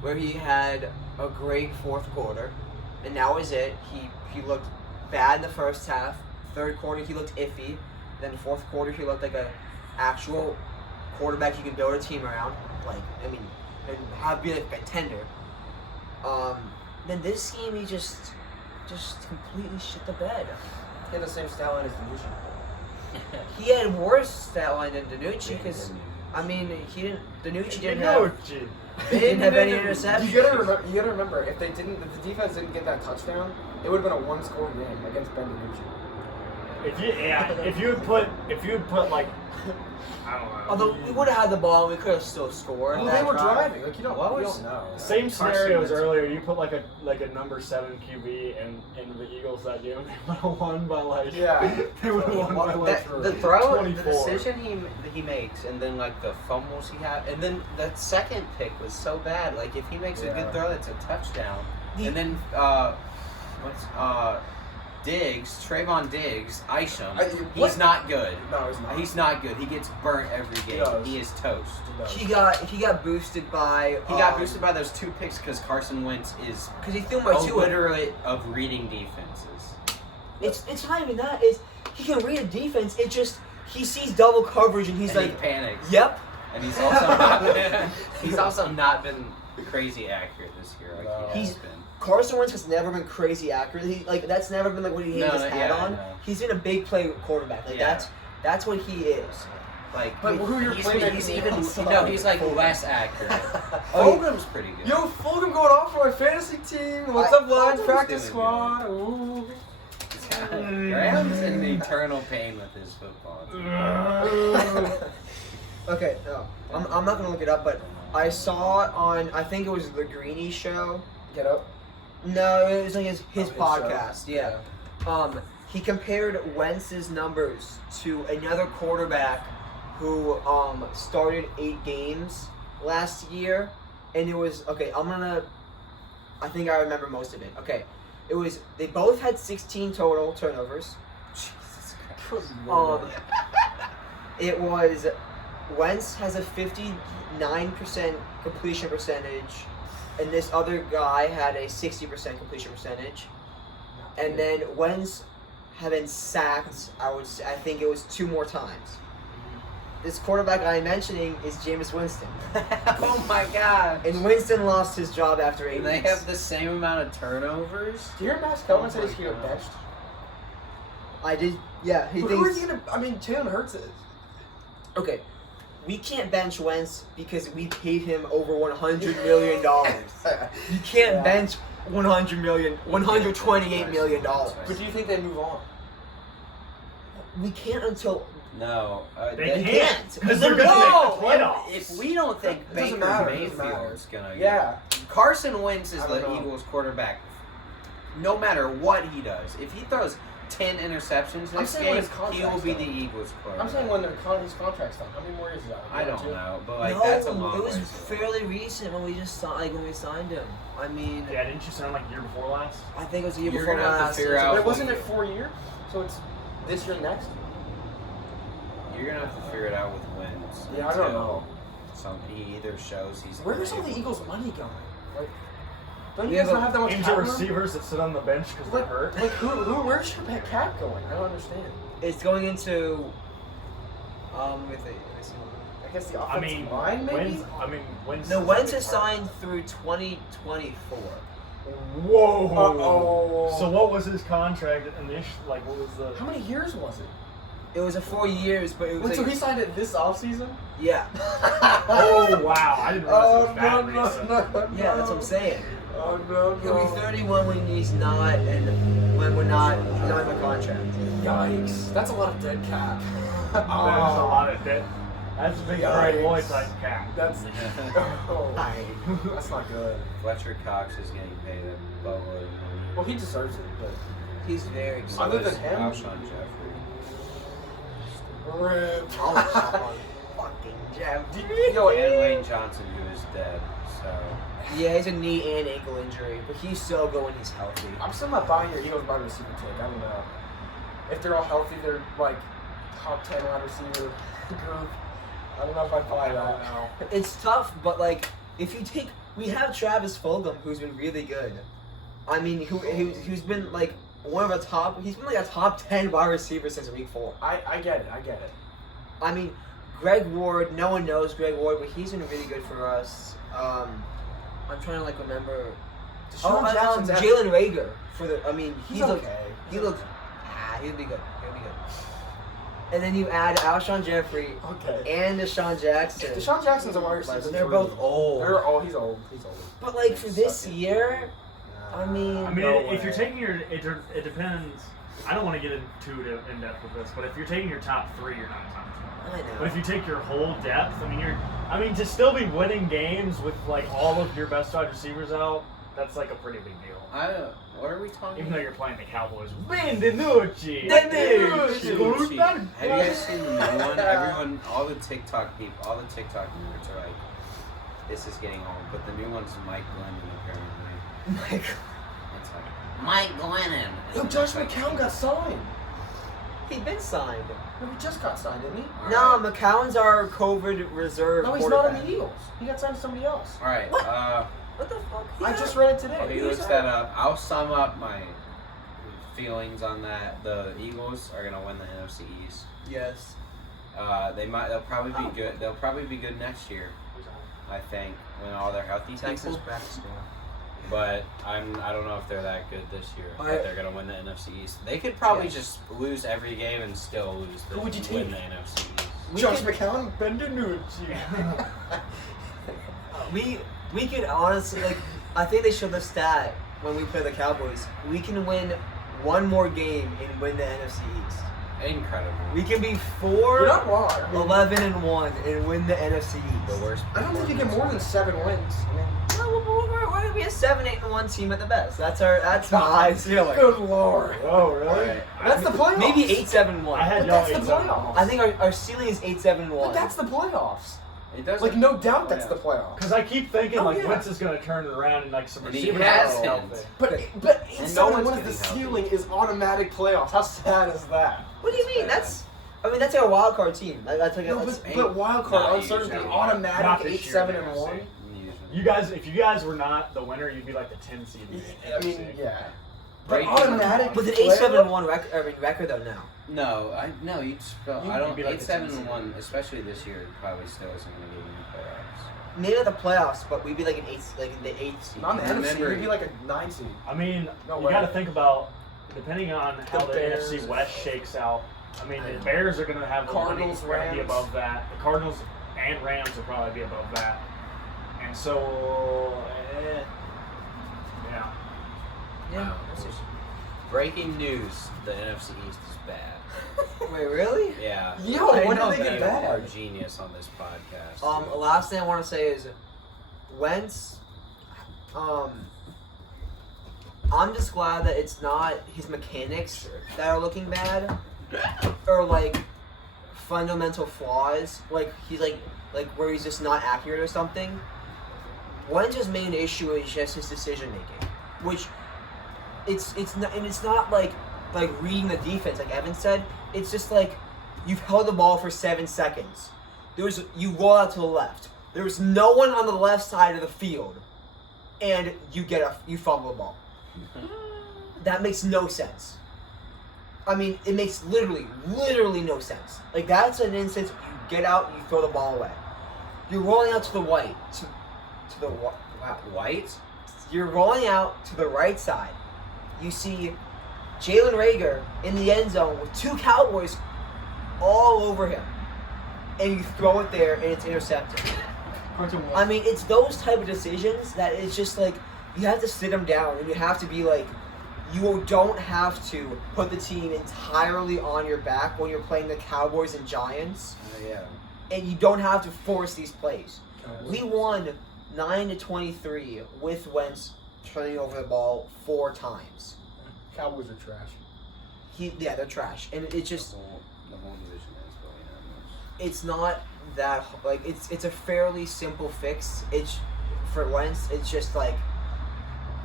where he had a great fourth quarter, and that was it. He looked bad in the first half. Third quarter he looked iffy. Then fourth quarter he looked like a actual quarterback you can build a team around. Like, I mean, and have be like a contender. Then this game he just completely shit the bed. He had the same stat line as Danucci. He had worse stat line than Danucci because I mean Danucci didn't have any interceptions. You gotta remember, if the defense didn't get that touchdown, it would have been a one-score game against Ben DiNucci. If you would put like, I don't know. Although we would have had the ball, we could have still scored. Well, that they were drive. driving. Like you don't know. Same Carson scenarios Wentz. earlier. You put like a number 7 QB in the Eagles that game. They would have won by like. Yeah. They would have won by like. The throw, 24. the decision he makes, and then like the fumbles he had, and then that second pick was so bad. Like if he makes a Yeah. good throw, that's a touchdown. And then Trayvon Diggs, Isham, What? he's not good. No, he's not. He's not good. He gets burnt every game. does. He is toast. He got boosted by He got boosted by those 2 picks because Carson Wentz is because he threw my 2. literally of reading defenses. It's not even that. It's he can read a defense. It just he sees double coverage and he's And like, he panics. "Yep." And he's also not been crazy accurate this year. Like No. he has He's- been. Carson Wentz has never been crazy accurate. That's never been like what he hit his hat on. no. He's been a big play quarterback. Like Yeah. that's what he is. Like, But who you're he's, playing he's against even outside. no, he's like less accurate. Oh, Fulgham's pretty good. Yo, Fulgham going off for my fantasy team. What's I- up, Lions Fulgham's practice doing squad? Ooh. Graham's in eternal pain with his football. Okay, no, I'm not gonna look it up, but I saw it on I think it was the Greeny show. Get up. No, it was like his his podcast. show. Yeah. He compared Wentz's numbers to another quarterback who started 8 games last year, and it was okay. I think I remember most of it. Okay, it was they both had 16 total turnovers. Jesus Christ. It was Wentz has a 59% completion percentage, and this other guy had a 60% completion percentage. And then Wentz had been sacked, I think it was 2 more times. This quarterback I'm mentioning is Jameis Winston. Oh my god. And Winston lost his job after 8 And they weeks. have the same amount of turnovers. Do you hear Max Kellerman say he's gonna get benched? I did, yeah, he Who is thinks... he gonna? I mean, Jalen Hurts is. Okay, we can't bench Wentz because we paid him over $100 million. You can't bench $128 million. But do you think they move on? We can't until No, They can't. can't because they're going to No! make the playoffs. If we don't think It doesn't Baker matter, it doesn't matter. Mayfield's gonna Yeah. Carson Wentz is I the don't know. Eagles quarterback. No matter what he does, if he throws 10 interceptions I'm this saying when game, his he contract's will be done. the Eagles quarterback. I'm saying when his contract's done. How many more years is that? I don't Two? know, but like no, that's a long it was ways away. fairly recent when we just when we signed him. I mean, Yeah, didn't you sound like year before last? I think it was the year You're before gonna have to last. figure out- But wasn't it 4 years? So it's this year next? You're gonna have to figure it out with wins. Yeah, I don't until know. He either shows he's. Where's all the able- Eagles' money going? Like, don't We you guys have not have that much Injured cap room? receivers that sit on the bench because they're Like, hurt. where's your cap going? I don't understand. It's going into let me see. I guess the I offensive mean, line, maybe? Wentz. No, Wentz is hurt. signed through 2024. Whoa. Uh-oh. So what was his contract initially? Like, what was the? How many years was it? It was a 4 years, but it was Wait, so like, he signed it this offseason? yeah, Oh wow! I didn't realize it was that recent. yeah, that's what I'm saying. Oh, no, He'll be 31 when he's not, and when we're not in a contract. Yikes. That's a lot of dead cap. There's a lot of debt. That's a big Greg Yikes. Lloyd type cap. That's... Oh, that's not good. Fletcher Cox is getting paid a boatload of money. Well, he deserves it, but... He's very good. Other So than is him? Alshon Jeffrey. Rip. Oh, fucking Jeff. Yo, And Wayne Johnson, who is dead. So Yeah, he's a knee and ankle injury, but he's so good when he's healthy. I'm still not buying your Eagles wide receiver take. I don't know. If they're all healthy, they're like top 10 wide receiver group. I don't know if I buy that. It's tough, but like if you take, we have Travis Fulgham, who's been really good. I mean, who's been like one of the top. He's been like a top 10 wide receiver since week 4. I get it. I get it. I mean, Greg Ward. No one knows Greg Ward, but he's been really good for us. I'm trying to like remember. Deshaun Jackson's at- Jalen Rager for the. I mean, He's looked. okay. He looked. He'll be good. He'll be good. And then you add Alshon Jeffrey Okay. and Deshaun Jackson. Deshaun Jackson's a wide receiver. They're both old. He's old. He's old. But like for this year, I mean, I mean, No if way. you're taking your, it depends. I don't want to get too in depth with this, but if you're taking your top 3, you're not top 2. I But know. if you take your whole depth, I mean, to still be winning games with like all of your best wide receivers out, that's like a pretty big deal. what are we talking Even though about? you're playing the Cowboys, Benvenucci. Benvenucci. Have you guys seen the new one? Everyone, all the TikTok people, all the TikTok nerds are like, this is getting old, but the new one's Mike Glennon apparently. Mike, It's like, Mike Glennon. Yo, And Josh it's like- McCown got signed. he's been signed. No, he just got signed, didn't he? All No, right. McCown's our COVID reserve. No, he's not quarterback. in the Eagles. He got signed to somebody else. All right. What? What the fuck? I just read it today. While he looks that up, I'll sum up my feelings on that. The Eagles are gonna win the NFC East. Yes. They'll probably be good. They'll probably be good next year. I think when all their healthy Texas people. back to school. But I don't know if they're that good this year. I- But they're gonna win the NFC East. They could probably Yes. just lose every game and still lose. Who would you win take? the NFC East? Josh McCown, Benvenucci. We could honestly like. I think they showed the stat when we play the Cowboys. We can win one more game and win the NFC East. Incredible. We can be You're not 4, wrong. I mean, 11-1 and win the NFC The East. worst. I don't think you get more than 7 wins. I mean, No, we're gonna be a 7-8-1 team at the best. That's my high ceiling. good lord. Oh, really? Alright. That's the playoffs. Maybe 8-7-1. I had But y'all that's the 8-7. playoffs. I think our ceiling is 8-7-1. But that's the playoffs. It doesn't. Like, no doubt that's the playoffs. Because I keep thinking Oh, like yeah. Wentz is going to turn it around and like some And he receivers has are been. healthy. But And no 8-7-1 one's is the getting ceiling is automatic playoffs. How sad is that? What do you mean? That's That's like a wild card team. That's like No, that's, but wild card Not uncertainty, usually. Not automatic this year, 8-7-1. You guys, if you guys were not the winner, you'd be like the 10 seed. in the I mean, AFC. yeah. But Breaking automatic. with an playoff- 8-7-1 record though now. No, you just. You- I don't. you'd be like the 8-7-1, especially this year, probably still isn't going to get in the playoffs. Maybe not the playoffs, but we'd be like an 8, like in the 8th seed. Not in the NFC. Remember- You'd be like a 9 seed. I mean, No you way. got to think about depending on how the Bears. NFC West shakes out. I mean, I the know. Bears are going to have the money, Cardinals, are going to be Rams. above that. The Cardinals and Rams will probably be above that. And so, yeah. Yeah. Breaking news: the NFC East is bad. Wait, really? Yeah. Yo, I when know did they get that. Are bad? genius on this podcast. dude. Last thing I want to say is, Wentz. I'm just glad that it's not his mechanics that are looking bad, or like fundamental flaws. Like he's like where he's just not accurate or something. Wentz's main issue is just his decision making, which it's not like reading the defense like Evan said. It's just like you've held the ball for 7 seconds. You roll out to the left. There's no one on the left side of the field, and you fumble the ball. That makes no sense. I mean, it makes literally no sense. Like that's an instance you get out, you throw the ball away. You're rolling out to the right, to the wow. White? You're rolling out to the right side. You see Jalen Reagor in the end zone with 2 Cowboys all over him, and you throw it there and it's intercepted. I mean, it's those type of decisions that it's just like you have to sit them down and you have to be like, you don't have to put the team entirely on your back when you're playing the Cowboys and Giants, Yeah. and you don't have to force these plays. We won 9-23 with Wentz turning over the ball 4 times. Cowboys are trash. They're trash, and it just The whole division is going on. it's not that like it's a fairly simple fix. It's for Wentz. It's just like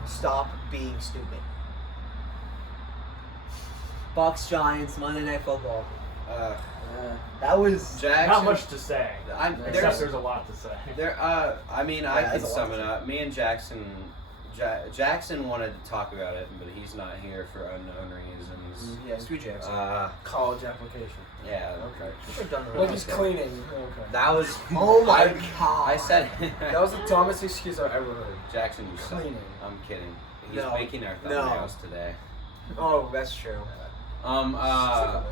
stop being stupid. Bucks Giants Monday Night Football. That was Jackson. Not much to say. There's There's a lot to say. I mean, Yeah, I can that's a lot sum to it say. up. Me and Jackson, Jackson wanted to talk about it, but he's not here for unknown reasons. yeah, Sweet Jackson. College application. Yeah. Okay. Should've done Like it. he's cleaning. Okay. That was. Oh my I- God. I said. That was the dumbest excuse I've ever heard. Jackson, you suck. Cleaning. I'm kidding. He's No. making our No. thumbnails today. Oh, that's true. That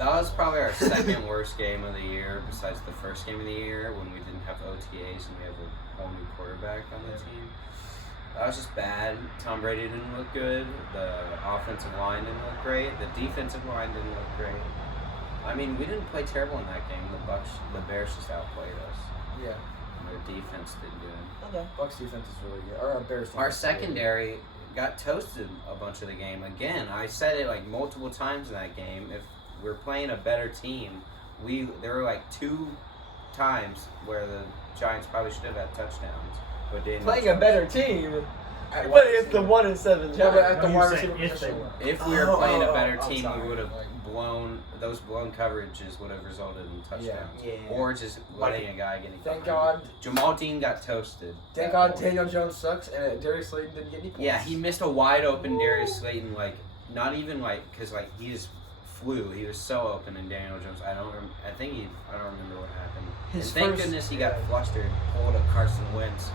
was probably our second worst game of the year, besides the first game of the year when we didn't have OTAs and we have a whole new quarterback on the team. That was just bad. Tom Brady didn't look good. The offensive line didn't look great. The defensive line didn't look great. I mean, we didn't play terrible in that game. The Bears just outplayed us. Yeah. And their defense did good. Okay. Bucks defense is really good. Or our Bears defense. Our is really good. secondary got toasted a bunch of the game. Again, I said it like multiple times in that game. If we're playing a better team, there were like 2 times where the Giants probably should have had touchdowns. But didn't. Playing a better team. At But it's the 1-7 Yeah, but Giants. at the No, wide you're saying receiver if they position. were. If we were playing a better I'm team, sorry. we would have Like- those blown coverages would have resulted in touchdowns. Yeah. Or just letting a guy get Thank behind. God. Jamal Dean got toasted. Thank that God whole- Daniel Jones sucks and Darius Slayton didn't get any points. Yeah, he missed a wide open Darius Slayton, like not even like because like he just flew. He was so open, and Daniel Jones. I don't remember what happened. His And thank first- goodness he got flustered, pulled a Carson Wentz.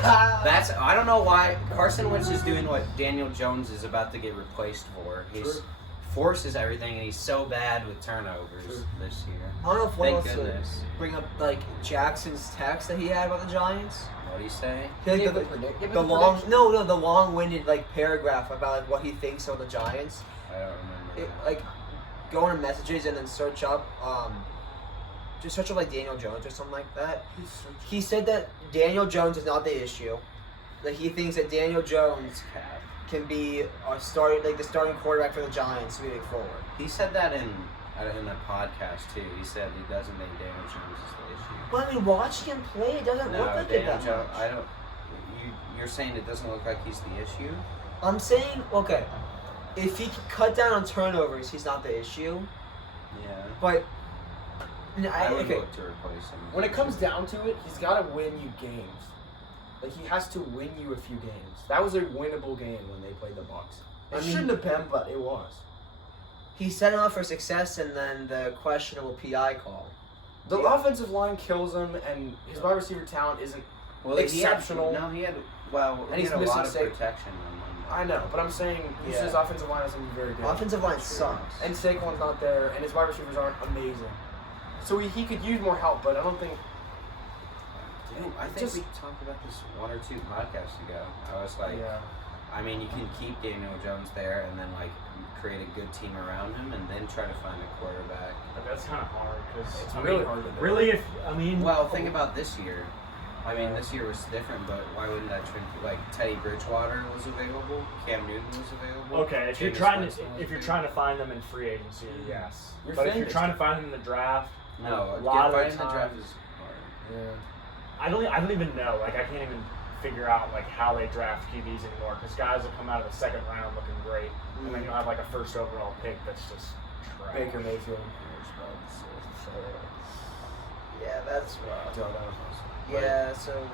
I don't know why Carson Wentz is doing what Daniel Jones is about to get replaced for. He's True. forces everything, and he's so bad with turnovers True. this year. I don't know if one Thank wants to goodness. bring up like Jackson's text that he had about the Giants. What do you say? Like, Give the, it predict- give it the the long prediction. the long-winded like paragraph about like what he thinks of the Giants. I don't remember. Like go into messages and then search up just search up like Daniel Jones or something like that. He said that Daniel Jones is not the issue. That he thinks that Daniel Jones Cap. can be the starting quarterback for the Giants moving forward. He said that in a podcast too. He said he doesn't think Daniel Jones is the issue. But I mean, watching him play, it doesn't look like it Daniel that Jones. much. I don't. You're saying it doesn't look like he's the issue? I'm saying, okay, if he can cut down on turnovers, he's not the issue. Yeah. But I would okay, look to replace him. When it comes down to it, he's got to win you games. Like he has to win you a few games. That was a winnable game when they played the Bucks. It I mean- shouldn't have been, but it was. he set him up for success, and then the questionable PI call. The Yeah. offensive line kills him, and his wide receiver talent isn't. Well, exceptional. He had And he's a missing lot of safe- protection on Monday. I know, but I'm saying Yeah. his offensive line isn't very good. Offensive line sucks. And Saquon's not there, and his wide receivers aren't amazing. So he could use more help, but I don't think I think we talked about this 1 or 2 podcasts ago. I was like, I mean, you can keep Daniel Jones there and then like create a good team around him, and then try to find a quarterback. But that's kind of hard because It's really hard to do. Really, if I mean, Well, think about this year. I mean, this year was different, but why wouldn't that like Teddy Bridgewater was available, Cam Newton was available. okay, if you're Jameis trying Winston was to trying to find them in free agency, yes. You're But if saying you're it's trying to find them in the draft, No, a lot right of in the the draft times, is hard. Yeah. I don't even know. Like I can't even figure out like how they draft QBs anymore because guys will come out of the second round looking great, and then you'll have like a first overall pick that's just trash. Baker Mayfield. Yeah, that's rough. Joe, that was awesome. Yeah, so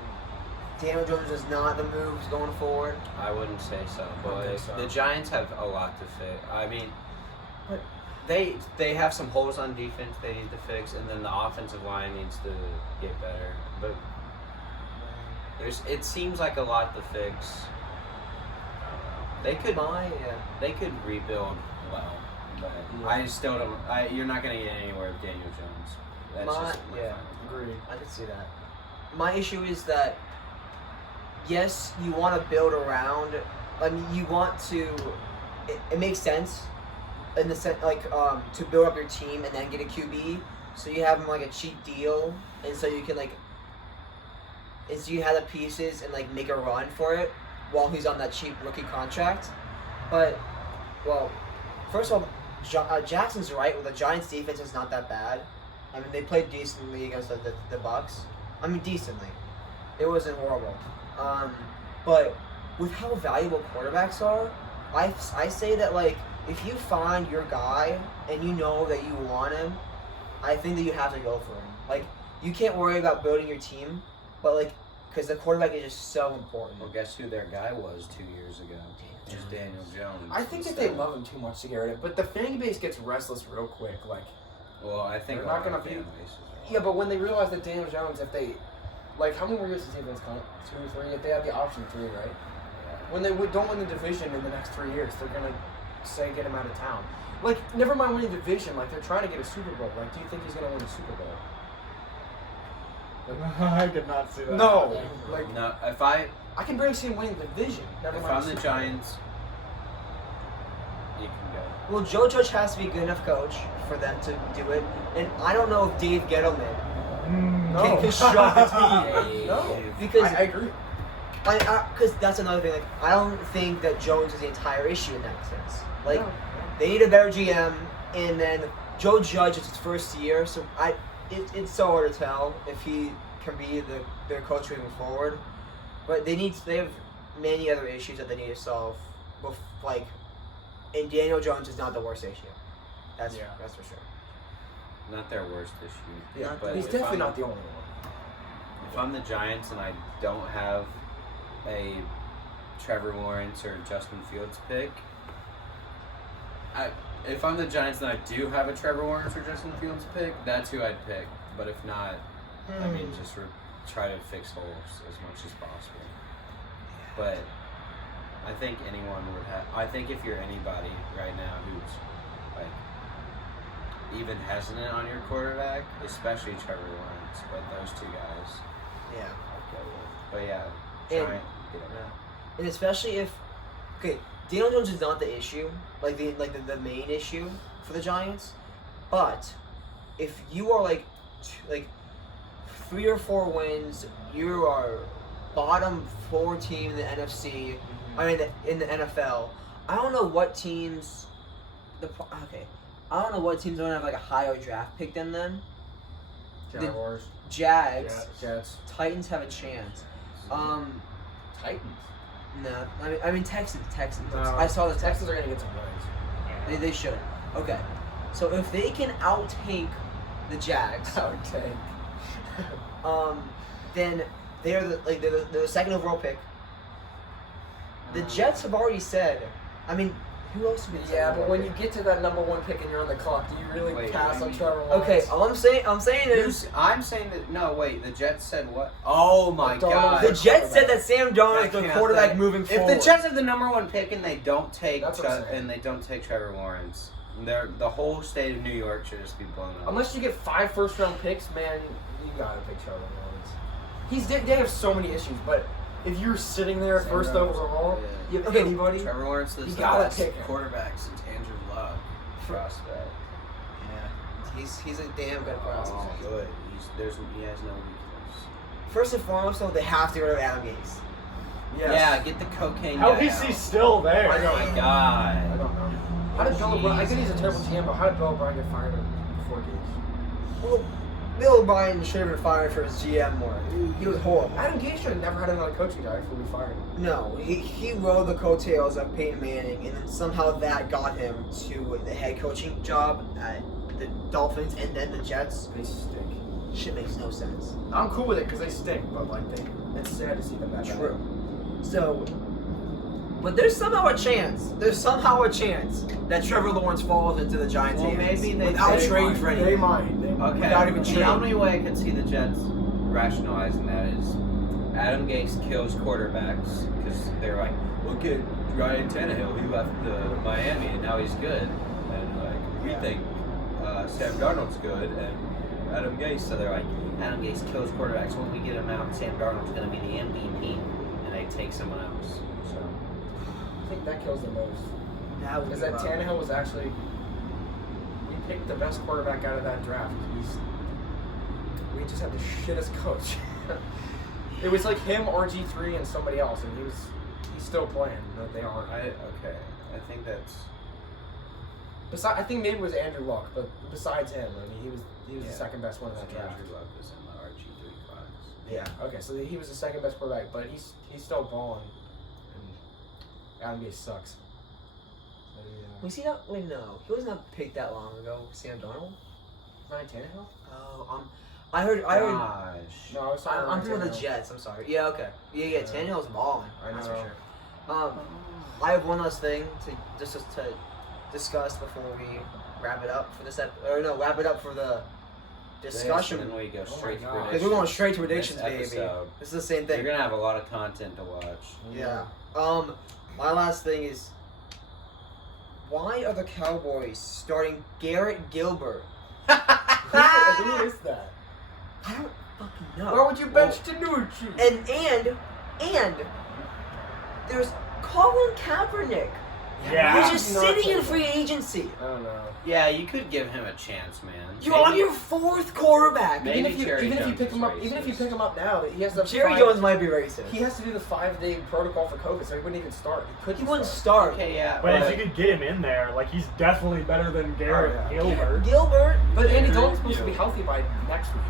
Daniel Jones is not the moves going forward. I wouldn't say so, but think so. the Giants have a lot to fix. I mean, But- they have some holes on defense they need to fix, and then the offensive line needs to get better. But it seems like a lot to fix. They could they could rebuild well, but I still don't. You're not going to get anywhere with Daniel Jones. That's just my Yeah. final. Agreed. I can see that. My issue is that, yes, you want to build around. I mean, you want to. It makes sense, in the sense like to build up your team and then get a QB, so you have him like a cheap deal, and so you can like. And so you have the pieces and like make a run for it while he's on that cheap rookie contract, but well, first of all, Jackson's right. Well, the Giants' defense is not that bad. I mean, they played decently against the Bucks. I mean, decently. It wasn't horrible. But with how valuable quarterbacks are, I say that, like, if you find your guy and you know that you want him, I think that you have to go for him. Like, you can't worry about building your team, but, like, because the quarterback is just so important. Well, guess who their guy was 2 years ago? Just Daniel Jones. I think that they love him too much to get rid of, but the fan base gets restless real quick. Like, Well, I think They're not all gonna our be- fan bases are. yeah, but when they realize that Daniel Jones, if they, like, how many more years does defense count? 2 or 3? If they have the option 3, right? When they don't win the division in the next 3 years, they're gonna say get him out of town. Like, never mind winning the division. Like, they're trying to get a Super Bowl. Like, do you think he's gonna win a Super Bowl? I could not see that. No. Like, No, if I I can barely see him winning the division. Never if mind. I'm a the Super Bowl. Giants, you can go. Well, Joe Judge has to be a good enough coach for them to do it, and I don't know if Dave Gettleman No. can construct a team. No. Because I agree. because that's another thing. Like, I don't think that Jones is the entire issue in that sense. Like, No. they need a better GM, and then Joe Judge is his first year, so it's so hard to tell if he can be their coach moving forward. But they have many other issues that they need to solve. With, like, and Daniel Jones is not the worst issue. That's for sure. Not their worst issue. Yeah, but He's if definitely I'm- not the only one. If I'm the Giants and I don't have a Trevor Lawrence or Justin Fields pick, if I'm the Giants and I do have a Trevor Lawrence or Justin Fields pick, that's who I'd pick. But if not, I mean, just try to fix holes as much as possible. But I think anyone would have. I think if you're anybody right now who's like even hesitant on your quarterback, especially Trevor Lawrence, but those two guys. Yeah. But yeah, And- Giant. And especially if, okay, Daniel Jones is not the issue, like the main issue for the Giants, but if you are like 3 or 4 wins, you are bottom 4 team in the NFC. I mean, in the NFL. I don't know what teams. I don't know what teams are gonna have like a higher draft pick than them. Jaguars. Jags, Jets. Titans have a chance. Titans. No, I mean Texans. No, I saw the Texans are gonna get some wins. They should. Okay, so if they can outtake the Jags, Outtake. then they're the second overall pick. The Jets have already said. I mean, who else would be? the Yeah, second but when overall you get to that number 1 pick and you're on the clock, do you really Wait, pass what on do you Trevor mean? Lawrence? Okay, all I'm saying is I'm saying that no. Wait, the Jets said what? Oh my Darnold. God! the Jets said that Sam Darnold I is the can't quarterback think. moving If forward. the Jets have the number 1 pick and they don't take That's what I'm saying. Trevor Lawrence, the whole state of New York should just be blown up. Unless you get 5 first-round picks, man, you gotta pick Trevor Lawrence. They have so many issues, but if you're sitting there Sam first Darnold, overall, yeah. you have anybody. Trevor Lawrence is You the gotta best pick him. quarterback since Andrew Luck. Prospect. Yeah. He's a damn good prospect. Oh, good. He has no weakness. First and foremost, though, they have to get rid of Adam Gase. Yes. Yeah, get the cocaine How guy is he out. still there? I know. Oh my I God. don't know. How did Bill O'Brien? I think he's a terrible GM, but how did Bill O'Brien get fired before Gase? Well, Bill O'Brien should have been fired for his GM work. He was horrible. Adam Gase should have never had another coaching guy before we fired him. No, he rode the coattails of Peyton Manning, and then somehow that got him to the head coaching job at the Dolphins and then the Jets. They stink. Shit makes no sense. I'm cool with it because they stink, but like it's sad to see them that bad. True. So, but there's somehow a chance. There's somehow a chance that Trevor Lawrence falls into the Giants' Well, hands maybe they without might. trade for They anything. might. They might. Okay. Without even The only trading. way I could see the Jets rationalizing that is Adam Gase kills quarterbacks because they're like, look at Ryan Tannehill. He left Miami and now he's good. And like we think Sam Darnold's good and Adam Gase. So they're like, Adam Gase kills quarterbacks. When we get him out, Sam Darnold's going to be the MVP, and they take someone else. So I think that kills the most. That would Because be that rough. Tannehill was actually, we picked the best quarterback out of that draft. We just had the shittest coach. It was like him, RG3, and somebody else, and he's still playing. No, they aren't. okay, I think that's. I think maybe it was Andrew Luck, but besides him, I mean, he was Yeah. the second best one in that draft. Andrew Luck was in the RG3 class. Yeah. Okay, so he was the second best quarterback, but he's still balling. And Adam Gase sucks. So, yeah. Was he not? Wait, no. He was not picked that long ago. Sam Darnold. Ryan Tannehill? Oh, I heard. Gosh. No, I was talking I'm about talking about the Tannehill. Jets. I'm sorry. Yeah. Okay. Yeah. Tannehill's balling. I That's for know. sure. I have one last thing to discuss before we wrap it up for this wrap it up for the discussion. And then we go Oh my straight to God. predictions. Because we're going straight to predictions, This baby. episode. This is the same thing. You're gonna have a lot of content to watch. Yeah. My last thing is, why are the Cowboys starting Garrett Gilbert? Who is that? I don't fucking know. Why would you bench Danucci? And there's Colin Kaepernick. Yeah. He's just sitting in free agency. I don't know. Yeah, you could give him a chance, man. You're on your fourth quarterback. Maybe Even if you Jerry pick Jones him up, is even if you racist. pick him up now, he has to. Jerry Jones might be racist. He has to do the 5-day protocol for COVID, so he wouldn't even start. He couldn't. He wouldn't start. start. Okay, yeah. But if you could get him in there, like he's definitely better than Garrett Oh, yeah. Gilbert. Gilbert, But Andy Yeah, Dalton's supposed yeah. to be healthy by next week.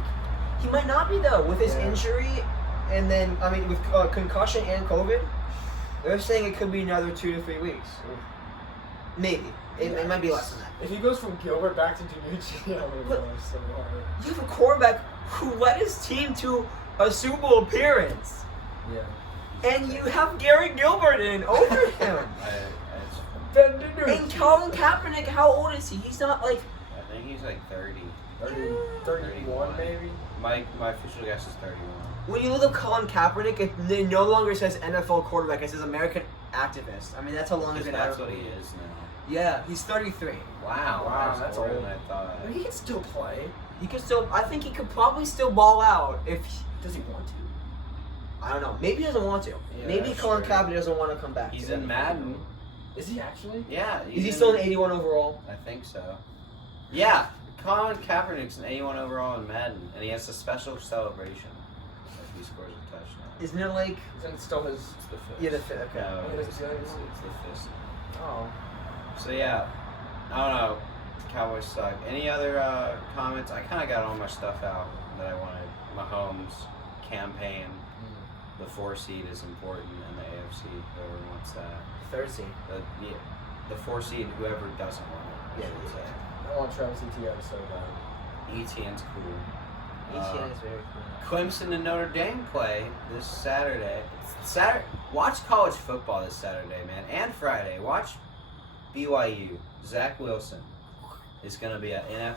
he might not be though with his Yeah. injury, and then with concussion and COVID. They're saying it could be another 2 to 3 weeks. Maybe it might be less than that. If he goes from Gilbert back to Danucci, I'm gonna But- go so hard. You have a quarterback who led his team to a Super Bowl appearance, Yeah. and you have Garrett Gilbert in over him. Ben Danucci. And Colin Kaepernick, how old is he? He's not like I think he's like 30. 31 maybe. My official guess is 31. when you look up Colin Kaepernick, it no longer says NFL quarterback. It says American activist. I mean, that's how long he's Because been out. that's what he is now. Yeah, he's 33. Wow, Wow, that's older old. than I thought. I mean, he can still play. He could still. I think he could probably still ball out if. Does he want to? I don't know. Maybe he doesn't want to. Yeah, Maybe that's Colin true. Kaepernick doesn't want to come back. He's to in the Madden. Is he actually? Yeah. Is he still an 81 overall? I think so. Yeah, Colin Kaepernick's an 81 overall in Madden, and he has a special celebration if he scores a touchdown. Isn't it like? Isn't it still his? It's the fist. Yeah, the fifth. Okay. No, Yeah, it's, that's it's, good. it's the fist. Oh. So yeah, I don't know. Cowboys suck. Any other comments? I kind of got all my stuff out that I wanted. Mahomes campaign. The 4 seed is important in the AFC. Whoever wants that. Third seed. The 4 seed, whoever doesn't want it. I Yeah. should say. I want Travis Etienne so bad. ETN's cool. ETN is very cool. Clemson and Notre Dame play this Saturday. Watch college football this Saturday, man, and Friday. Watch BYU. Zach Wilson is gonna be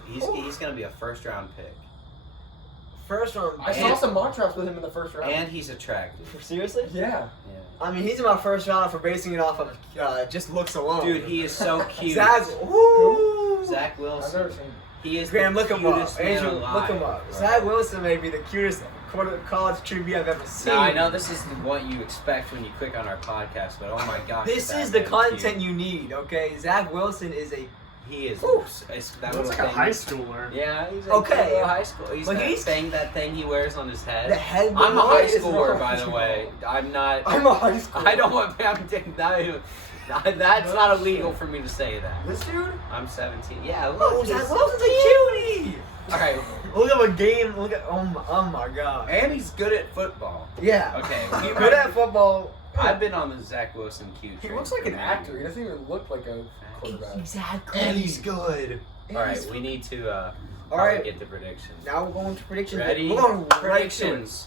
he's gonna be a first round pick, First round. I saw some mock drafts with him in the first round. and he's attractive. Seriously? Yeah. Yeah, I mean, he's in my first round for basing it off of just looks alone. dude, he is so cute. Zach. Woo! Zach I've Wilson. never seen him. He is Graham, the look him up. cutest man Andrew, alive. look him up. Right. Zach Wilson may be the cutest college QB I've ever seen. Now, I know this is what you expect when you click on our podcast, but oh my gosh. This is the content you need, okay? Zach Wilson is a... He is. Whew. That Looks little like a thing- high schooler. Yeah, he's Okay. little high school. He's But that he's- thing he wears on his head. The head I'm a high is schooler, not- by the way. I'm not. I'm a high school. I don't want. I'm taking that. That's not illegal for me to say that. This dude? I'm 17. Yeah. Look, Oh, he's- Zach Wilson's a cutie! Okay. Look at a game. Look at... Oh my God. And he's good at football. Yeah. Okay. Good at football. I've been on the Zach Wilson cute He train looks like for an many actor. He years. doesn't even look like a quarterback. Exactly. And he's good. All right, we need to. All right. Get the predictions. Now we're going to predictions. Ready? We're going right to it. Predictions.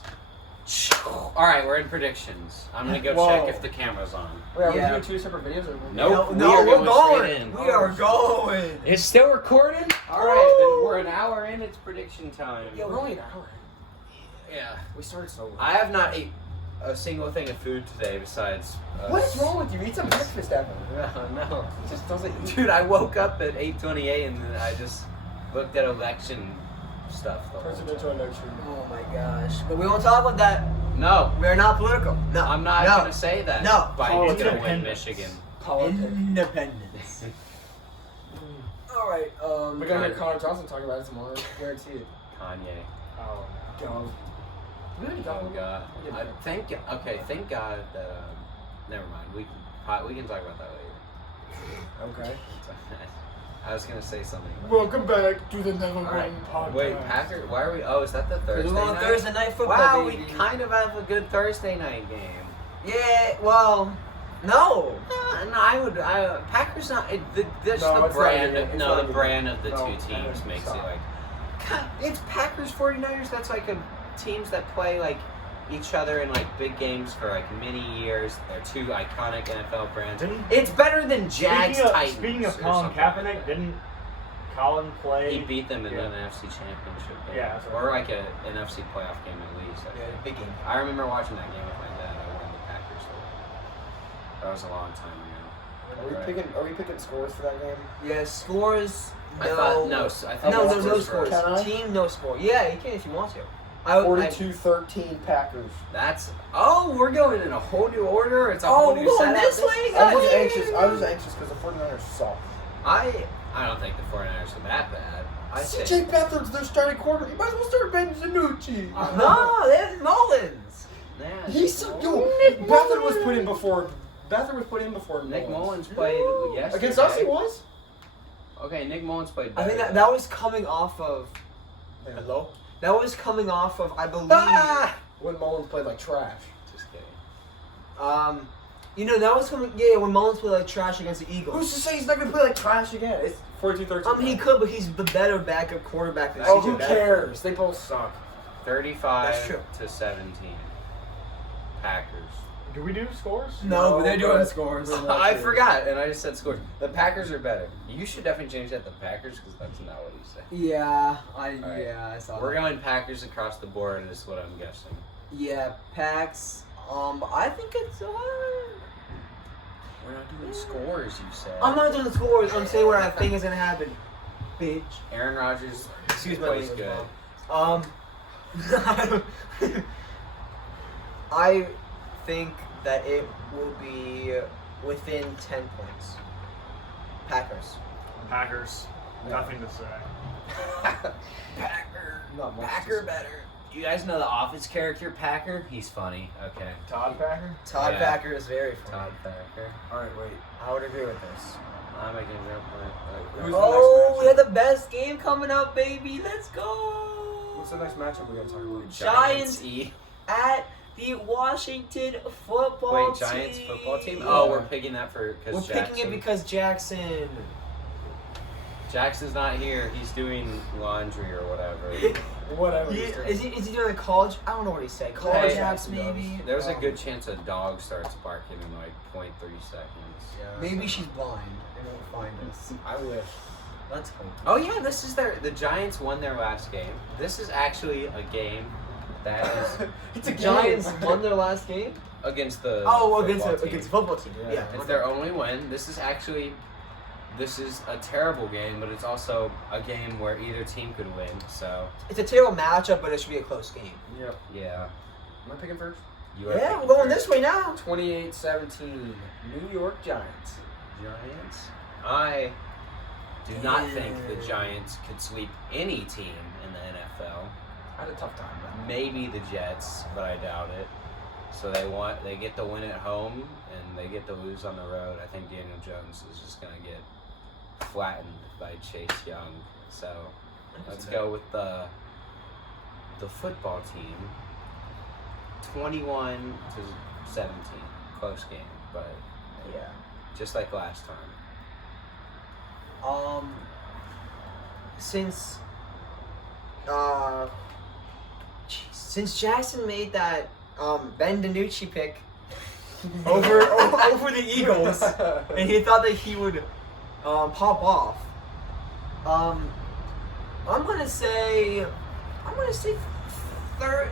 All right, we're in predictions. I'm gonna go Whoa. check if the camera's on. Wait, are we Yeah. doing 2 separate videos? Or Nope. No, we are we're going straight in. We are going. It's still recording? All right, then we're an hour in. It's prediction time. Yeah, we're only an hour. Yeah. We started so late. I have not ate a single thing of food today besides. What is wrong with you? Eat some breakfast, Evan. No. He just doesn't eat. Dude, I woke up at 8:28 and then I just looked at election stuff. The whole Presidential time. election. Oh my gosh. But we won't talk about that. No, We are not political. No. I'm not no. gonna say that. No. Biden's gonna win Independence. Michigan. Politics. Independence. All right. We're gonna hear Connor Johnson talk about it tomorrow. Guarantee it. Kanye. Oh, Go. We already talked Oh about God. We did. Thank God that. Never mind. We can talk about that later. Okay. I was gonna say something. Welcome back to the Never All right. Mind podcast. Wait, Packer. Why are we? Oh, is that the Thursday We're on night? Thursday night football, Wow, baby. we kind of have a good Thursday night game. Yeah. Well. No. No, I would. Packers not. No, The it's not brand. even- it's No, not the even- brand of the no, two teams makes it stop. like. God, it's Packers 49ers. That's like teams that play like each other in like big games for like many years. They're two iconic NFL brands. Didn't- It's better than Jags Titans. Speaking of or Colin something like Kaepernick, that. didn't Colin play? He beat them in Yeah. an NFC Championship game. Yeah, that's or like an NFC playoff game at least. I Yeah, think. big game. I remember watching that game with my dad. I wanted the Packers to win. That was a long time ago. Are we picking scores for that game? Yeah. Scores. No. I thought no. I thought No, the no scores scores. first. Can I? Team, no score. Yeah, you can if you want to. I would. 42-13 Packers. That's we're going in a whole new order. It's a Oh, whole new going setup. this way? I was just anxious because the 49ers suck. I don't think the 49ers are that bad. I CJ think Beathard's their starting quarterback. You might as well start Ben DiNucci. No, there's Mullins. He's so good. Beathard was put in before. Nick Mullins played yesterday. Against us, he was. Okay, Nick Mullins played. I think better. that was coming off of. Hello. That was coming off of, I believe. Ah! When Mullins played like trash. Just kidding. That was coming. Yeah, when Mullins played like trash against the Eagles. Who's to say he's not gonna play like trash again? It's 42-13. He could, but he's the better backup quarterback than Oh, CJ who Beathard. cares? They both suck. 35 That's true. to 17. Packers. Do we do scores? No, but they're doing but- scores. I forgot, and I just said scores. The Packers are better. You should definitely change that to Packers because that's not what you said. Yeah, right. I saw We're that. going Packers across the board, is what I'm guessing. Yeah, Packs. I think it's. We're not doing scores, you said. I'm not doing the scores. I'm saying what I think is gonna happen. Bitch. Aaron Rodgers Excuse my plays language, good. Mom. I think that it will be within 10 points. Packers. Packers. Nothing to say. Packer. Not much Packer to- better. You guys know the Office character Packer? He's funny. Okay. Todd Packer. Todd Yeah. Packer is very funny. Todd Packer. All right, wait. I would agree with this. I'm making a real point. Who's the Oh, next we have the best game coming up, baby. Let's go. What's the next matchup we gotta talk about? Giants E. at the Washington football Wait, team. Giants football team? Oh, we're picking that for We're because picking it because Jackson. Jackson's not here. He's doing laundry or whatever. Whatever. Is he doing a college? I don't know what he said. College Hey, apps, maybe. There's a good chance a dog starts barking in like 0.3 seconds. Maybe she's blind and won't find us. I wish. Let's hope. Oh yeah, this is the Giants won their last game. This is actually a game that is It's The a Giants game. won their last game. against the Oh, football team. against the football team. Yeah. It's their only win. This is actually this is a terrible game, but it's also a game where either team could win. So It's a terrible matchup, but it should be a close game. Yep. yeah, Am I picking first? you are Yeah, picking we're going first. this way now. 28-17. New York Giants. Giants. I do not think the Giants could sweep any team in the NFL. I had a tough time. Maybe the Jets, but I doubt it. So they get the win at home and they get the lose on the road. I think Daniel Jones is just gonna get flattened by Chase Young. So let's go with the football team. 21-17, close game, but Yeah. just like last time. Since Jackson made that Ben DiNucci pick over the Eagles, and he thought that he would pop off. I'm gonna say third.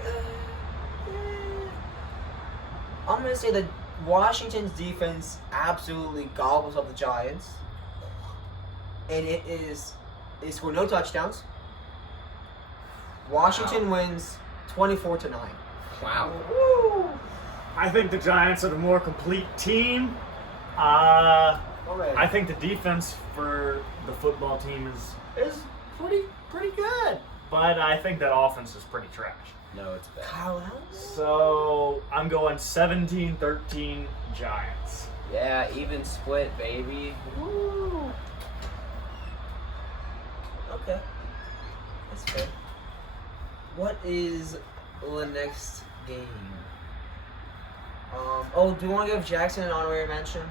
I'm gonna say that Washington's defense absolutely gobbles up the Giants, and they score no touchdowns. Washington wins 24-9. Wow. I think the Giants are the more complete team. I think the defense for the football team is pretty good, but I think that offense is pretty trash. No, it's bad. Kyle Allen? So I'm going 17-13 Giants. Yeah, even split, baby. Woo. Okay. That's fair. What is the next game? Do you want to give Jackson an honorary mention?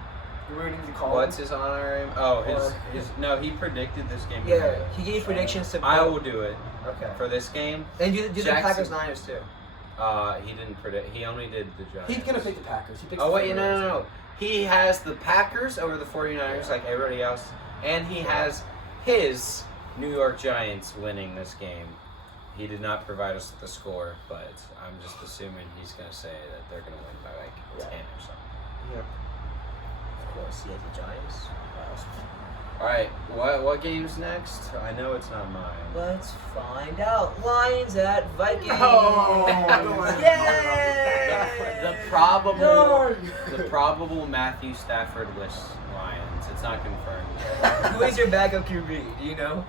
You ready to call What's him? his honorary? Oh, no, he predicted this game. Yeah, he gave predictions to. I will do it Okay. for this game. And do the Jackson- Packers Niners too. He didn't predict. He only did the Giants. He's going to pick the Packers. He picks Oh the wait, 49ers. no. He has the Packers over the 49ers like everybody else, and he has his New York Giants winning this game. He did not provide us with the score, but I'm just assuming he's going to say that they're going to win by like 10 or something. Yeah. Of course, he has the Giants. All right, what game's next? I know it's not mine. Let's find out. Lions at Vikings. Oh, Yay! The probable Matthew Stafford-less Lions. It's not confirmed. Who is your backup QB? Do you know?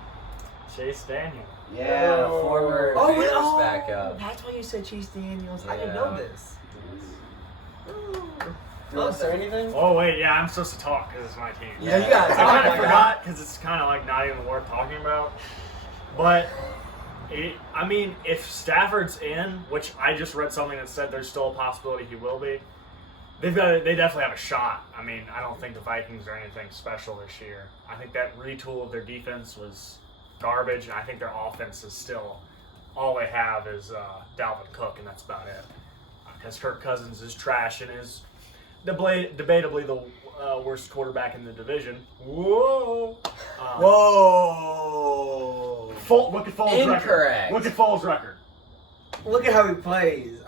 Chase Daniel. Yeah, former Bears oh, backup. that's why you said Chase Daniels. I didn't Yeah. know this. Do you want to say anything? Oh wait, yeah, I'm supposed to talk because it's my team. Yeah, you got I it. kind of forgot because it's kind of like not even worth talking about. But if Stafford's in, which I just read something that said there's still a possibility he will be, they definitely have a shot. I mean, I don't think the Vikings are anything special this year. I think that retool of their defense was garbage, and I think their offense is still all they have is Dalvin Cook, and that's about it. Because Kirk Cousins is trash and is debatably the worst quarterback in the division. Whoa! Whoa! Look at Foles' record. Incorrect. Look at Foles' record. Look at how he plays.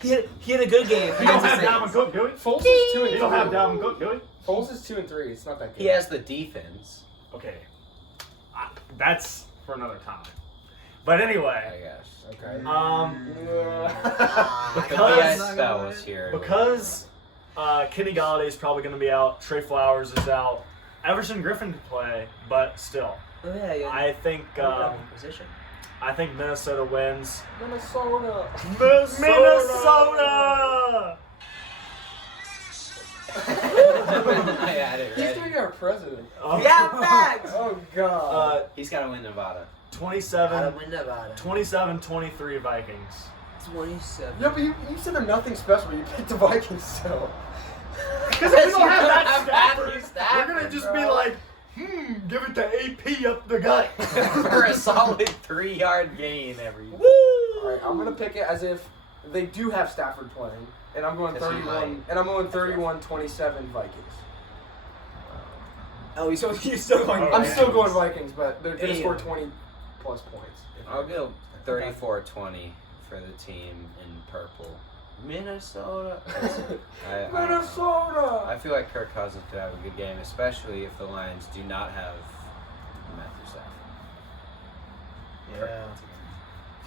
He had a good game. You don't against have the Dalvin Saints. Cook, do we? Foles is 2 and 3. You don't have Dalvin Cook, do we? Foles is 2 and 3. It's not that good. He has the defense, Okay. That's for another time. But anyway, I guess. Okay. Because- The spell was here. because Kenny Galladay is probably going to be out, Trey Flowers is out, Everson Griffin could play, but still, Oh, yeah. I think Position. Minnesota wins. Minnesota. Minnesota! I had it He's ready. going to be our president. Yeah, facts. Oh, God. He's got to win Nevada. 27-23 Vikings. 27. Yeah, but you said they're nothing special. You picked the Vikings still. Because if we don't have that Matthew Stafford, we're going to just be like, give it to AP up the gut. For a solid 3-yard gain every. Woo! All right, I'm going to pick it as if they do have Stafford playing. And I'm going 31. And I'm going 31-27 Vikings. Oh, you're still going. Oh, I'm yeah. still going Vikings, but they're going to Damn. score 20+ points. I'll go 34-20 for the team in purple. Minnesota. Minnesota. I feel like Kirk Cousins could have a good game, especially if the Lions do not have Matthew Stafford.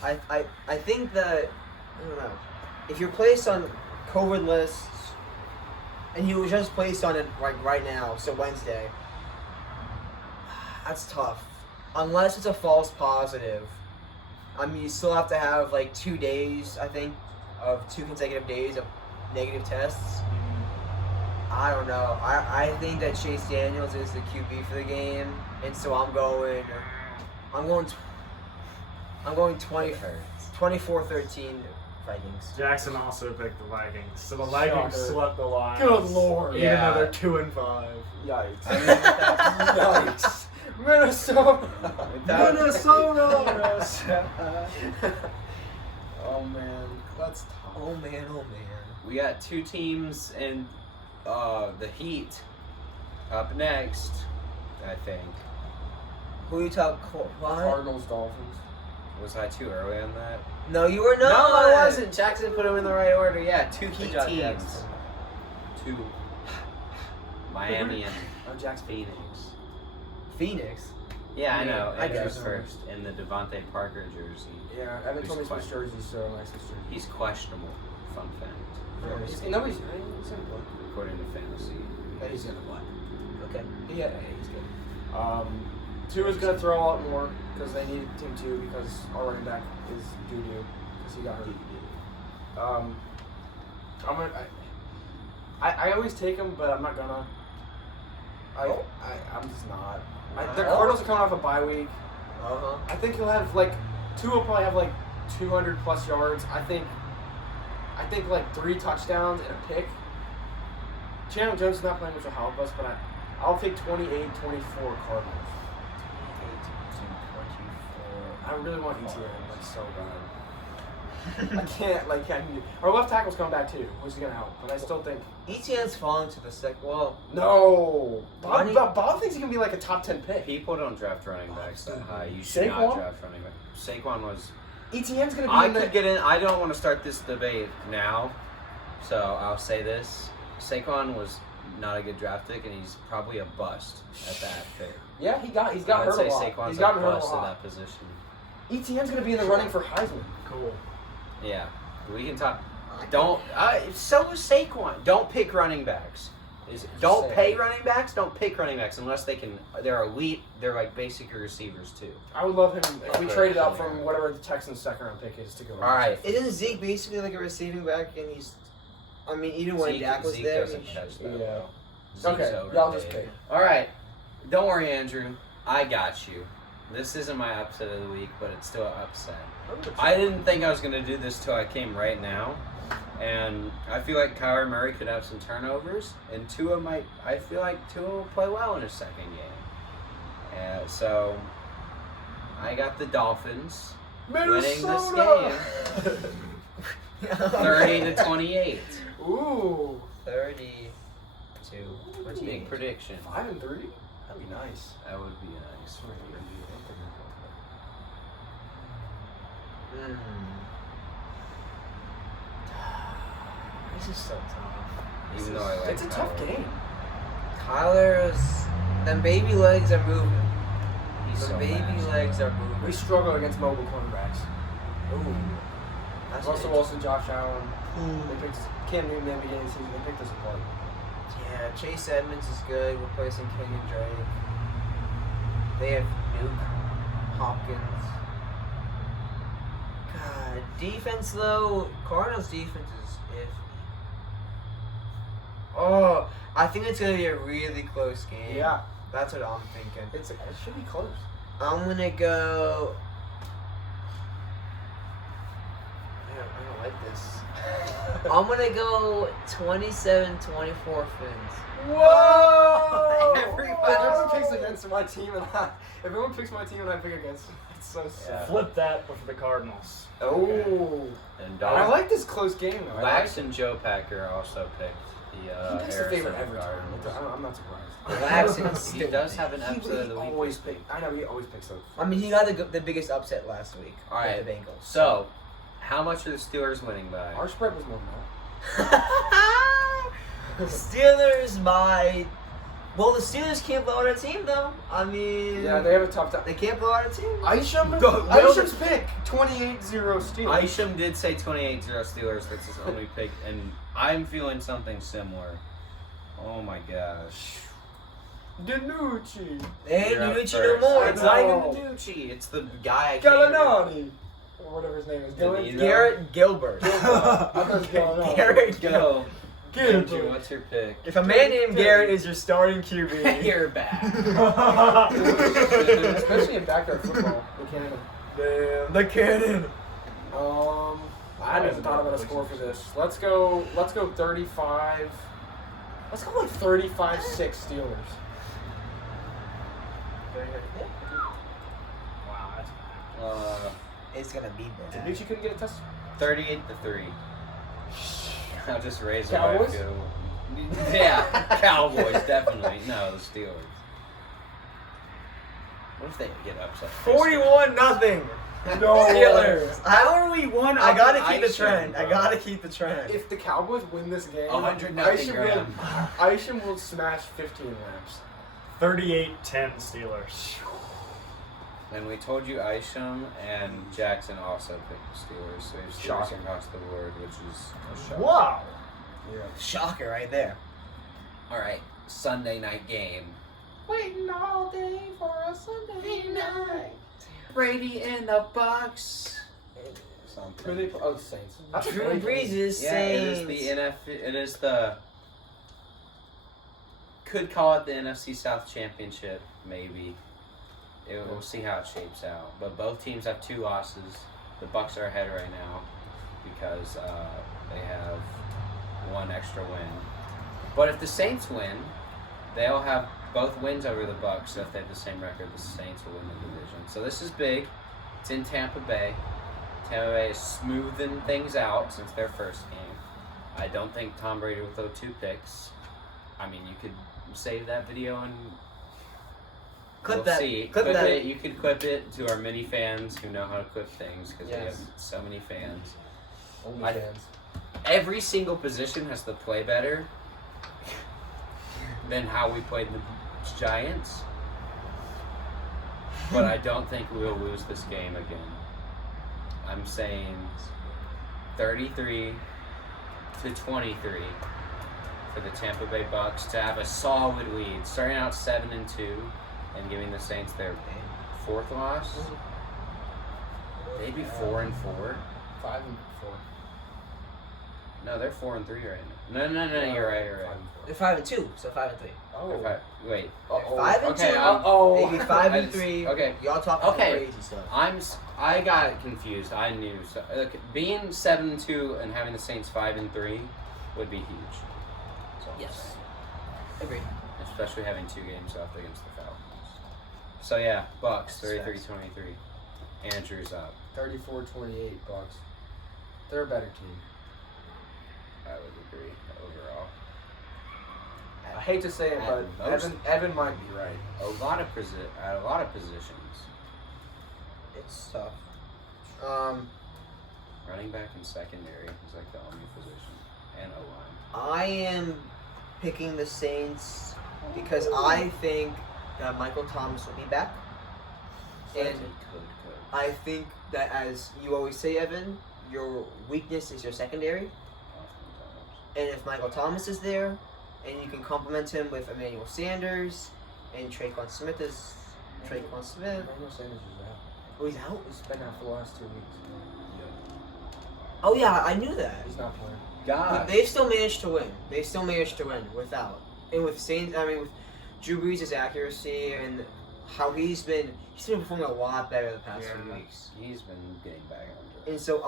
Yeah. I think that, I don't know, if you're placed on COVID lists and you were just placed on it like right now, so Wednesday, that's tough. Unless it's a false positive. I mean, you still have to have like 2 days, I think, of 2 consecutive days of negative tests. I don't know. I think that Chase Daniels is the QB for the game, and so I'm going 24-13 Vikings. Jackson also picked the Vikings, so the Vikings Shocker. swept the Lions. Good lord. Even Yeah. though they're 2-5. Yikes. I mean, Yikes. Minnesota. Minnesota. Oh man, that's tough. Oh man. we got 2 teams in the Heat up next, I think. Who you talk? What? Cardinals, Dolphins. Was I too early on that? No, you were not. No, I wasn't. Jackson put them in the right order. Yeah, 2 Heat job, teams. Jackson. 2. Miami and Oh, Jackson. Phoenix. Phoenix. Yeah, I Yeah, know. I Andrew's guess. first in the Devontae Parker jersey. Yeah, Evan told me Who's his jersey, so I switched jersey. He's questionable. Fun fact. Nice. Nobody's he's gonna play. According to fantasy. Yeah, he's gonna play. Okay. Yeah, he's good. Tua's gonna throw a lot more because they need him to because our running back is doo-doo because he got hurt. I always take him, but I'm not gonna. I'm just not. The Cardinals are coming off a bye week. Uh-huh. I think he'll have like Tua will probably have like 200 plus yards. I think like 3 touchdowns and a pick. Chandler Jones is not playing, which will help us, but I'll take 28-24 Cardinals. I really want ETN like so bad. I can't our left tackle's coming back too, which is gonna help. But I still think ETN's falling to the second. Well, no. Ronnie- Bob thinks he can be like a top 10 pick. People don't draft running backs that high. You should Saquon? not draft running backs. Saquon was. ETN's gonna be I in the could get in. I don't want to start this debate now, so I'll say this: Saquon was not a good draft pick, and he's probably a bust at that pick. Yeah, he's got I'd hurt say a lot. Saquon's He's a gotten hurt a bust at lot. that position. ETN's gonna be in the running for Heisman. Cool. Yeah, we can talk. Don't. So is Saquon. Don't pick running backs. Don't pay running backs. Don't pick running backs unless they can. They're elite. They're like basic receivers too. I would love him if we Okay. traded up from whatever the Texans' second round pick is to go. All right. isn't Zeke basically like a receiving back? And he's, I mean, even when Dak was Zeke there, doesn't catch that. Yeah. Zeke's Okay, y'all just overpaid. pick. All right. Don't worry, Andrew. I got you. This isn't my upset of the week, but it's still an upset. I didn't think I was going to do this till I came right now. And I feel like Kyler Murray could have some turnovers. And I feel like Tua will play well in his second game. So I got the Dolphins winning this Minnesota! game 30-28. Ooh. 32. Big prediction. 5-3? That'd be nice. That would be nice. This is so tough. Even though I like It's a tough Kyler. game. Kyler's, them baby legs are moving. He's The so baby fast. legs are We moving. struggle against mobile cornerbacks. Ooh. That's Russell an Wilson, Josh Allen. interesting- They picked Cam Newton at the beginning of the season. They picked us apart. Yeah, Chase Edmonds is good, replacing King and Drake. They have Nuke, Hopkins. God, defense though, Cardinals defense is iffy. Oh, I think it's gonna be a really close game. Yeah. That's what I'm thinking. It should be close. I'm gonna go. I don't like this. I'm gonna go 27-24 Fins. Whoa! Everybody- Everyone picks against my team, and everyone picks my team, and I pick against. It's so sad. Flip that for the Cardinals. Oh, And I like this close game. Though. Wax and Joe Packer also picked the He picks the favorite Arizona every time. Cardinals. I'm not surprised. Wax He does have an episode of the week. always this week. pick. I know he always picks those. I mean, he got the biggest upset last week. All with right. the Bengals. So, How much are the Steelers winning by? Our spread was more than that. Steelers by. Well, the Steelers can't blow out a team, though. I mean. Yeah, they have a tough time. They can't blow out a team. Isham's pick 28-0 Steelers. Isham did say 28-0 Steelers. That's his only pick, and I'm feeling something similar. Oh my gosh. Danucci. They ain't You're up Danucci no first. more. It's I not even know. Danucci. It's the guy I can't even- Gallinari. Or whatever his name is. Danilo. Garrett Gilbert. I thought it was Gallinari. Garrett Go. Gilbert. Andrew, what's your pick? If a man named Garrett is your starting QB. You're back. Especially in backyard football. The cannon. Damn, the cannon. I hadn't even thought about a score for this. Let's go 35. Let's go like 35-6 Steelers. Wow, that's bad. It's gonna be bad. Danucci couldn't get a touch. 38-3. I'll just raise the Cowboys? field goal. Yeah, Cowboys definitely. No, the Steelers. What if they get upset? 41-0. No. Steelers. How are we one? I gotta up keep the Isham, trend. bro? I gotta keep the trend. If the Cowboys win this game, 100-0 Isham will smash 15 laps. 38-10 Steelers. And we told you Isham and Jackson also picked the Steelers, so we have Steelers Shocking. across the board, which is a shock. Wow. Yeah. Shocker right there. All right, Sunday night game. Waiting all day for a Sunday night. Brady in the Bucks. Who are they? Oh, the Saints. That's a Drew great game. Brees' Yeah, it is Saints. the It is the. Could call it the NFC South Championship, maybe. We'll see how it shapes out. But both teams have 2 losses. The Bucks are ahead right now because they have 1 extra win. But if the Saints win, they'll have both wins over the Bucks. So if they have the same record, the Saints will win the division. So this is big. It's in Tampa Bay. Tampa Bay is smoothing things out since their first game. I don't think Tom Brady will throw 2 picks. I mean, you could save that video and Clip we'll that. see. Clip that. It. You could clip it to our many fans who know how to clip things because we have Yes. so many fans. Only I- fans. Every single position has to play better than how we played the Giants. But I don't think we will lose this game again. I'm saying 33-23 for the Tampa Bay Bucks to have a solid lead, starting out 7-2 and giving the Saints their 4th loss. Maybe 4-4. 5-4. No, they're 4-3 right now. No, you're right. They're 5-2, so 5-3. Oh. Wait. 5-2. Okay, Maybe 5-3. okay. Y'all talking Okay. crazy stuff. I got it confused. I knew. So, being 7-2 and having the Saints 5-3 would be huge. So, Yes. Agreed. especially having 2 games left against the Falcons. So yeah, Bucks 33-23. Andrew's up. 34-28 Bucks. They're a better team. I would agree overall. I hate to say it, At but most. Evan might be right. A lot of positions. It's tough. Running back and secondary is like the only position, and O-line. I am picking the Saints because I think that Michael Thomas will be back. And Could. I think that, as you always say, Evan, your weakness is your secondary. And if Michael Thomas is there, and you can complement him with Emmanuel Sanders, and Traquan Smith is Traquan Smith. Emmanuel Sanders is out. Oh, he's out? He's been out for the last 2 weeks. Oh, yeah, I knew that. He's not playing. God. They've still managed to win. They've still managed to win without. And with Saints, I mean, with Drew Brees' accuracy and how he's been performing a lot better the past few weeks. He's been getting back under it. And so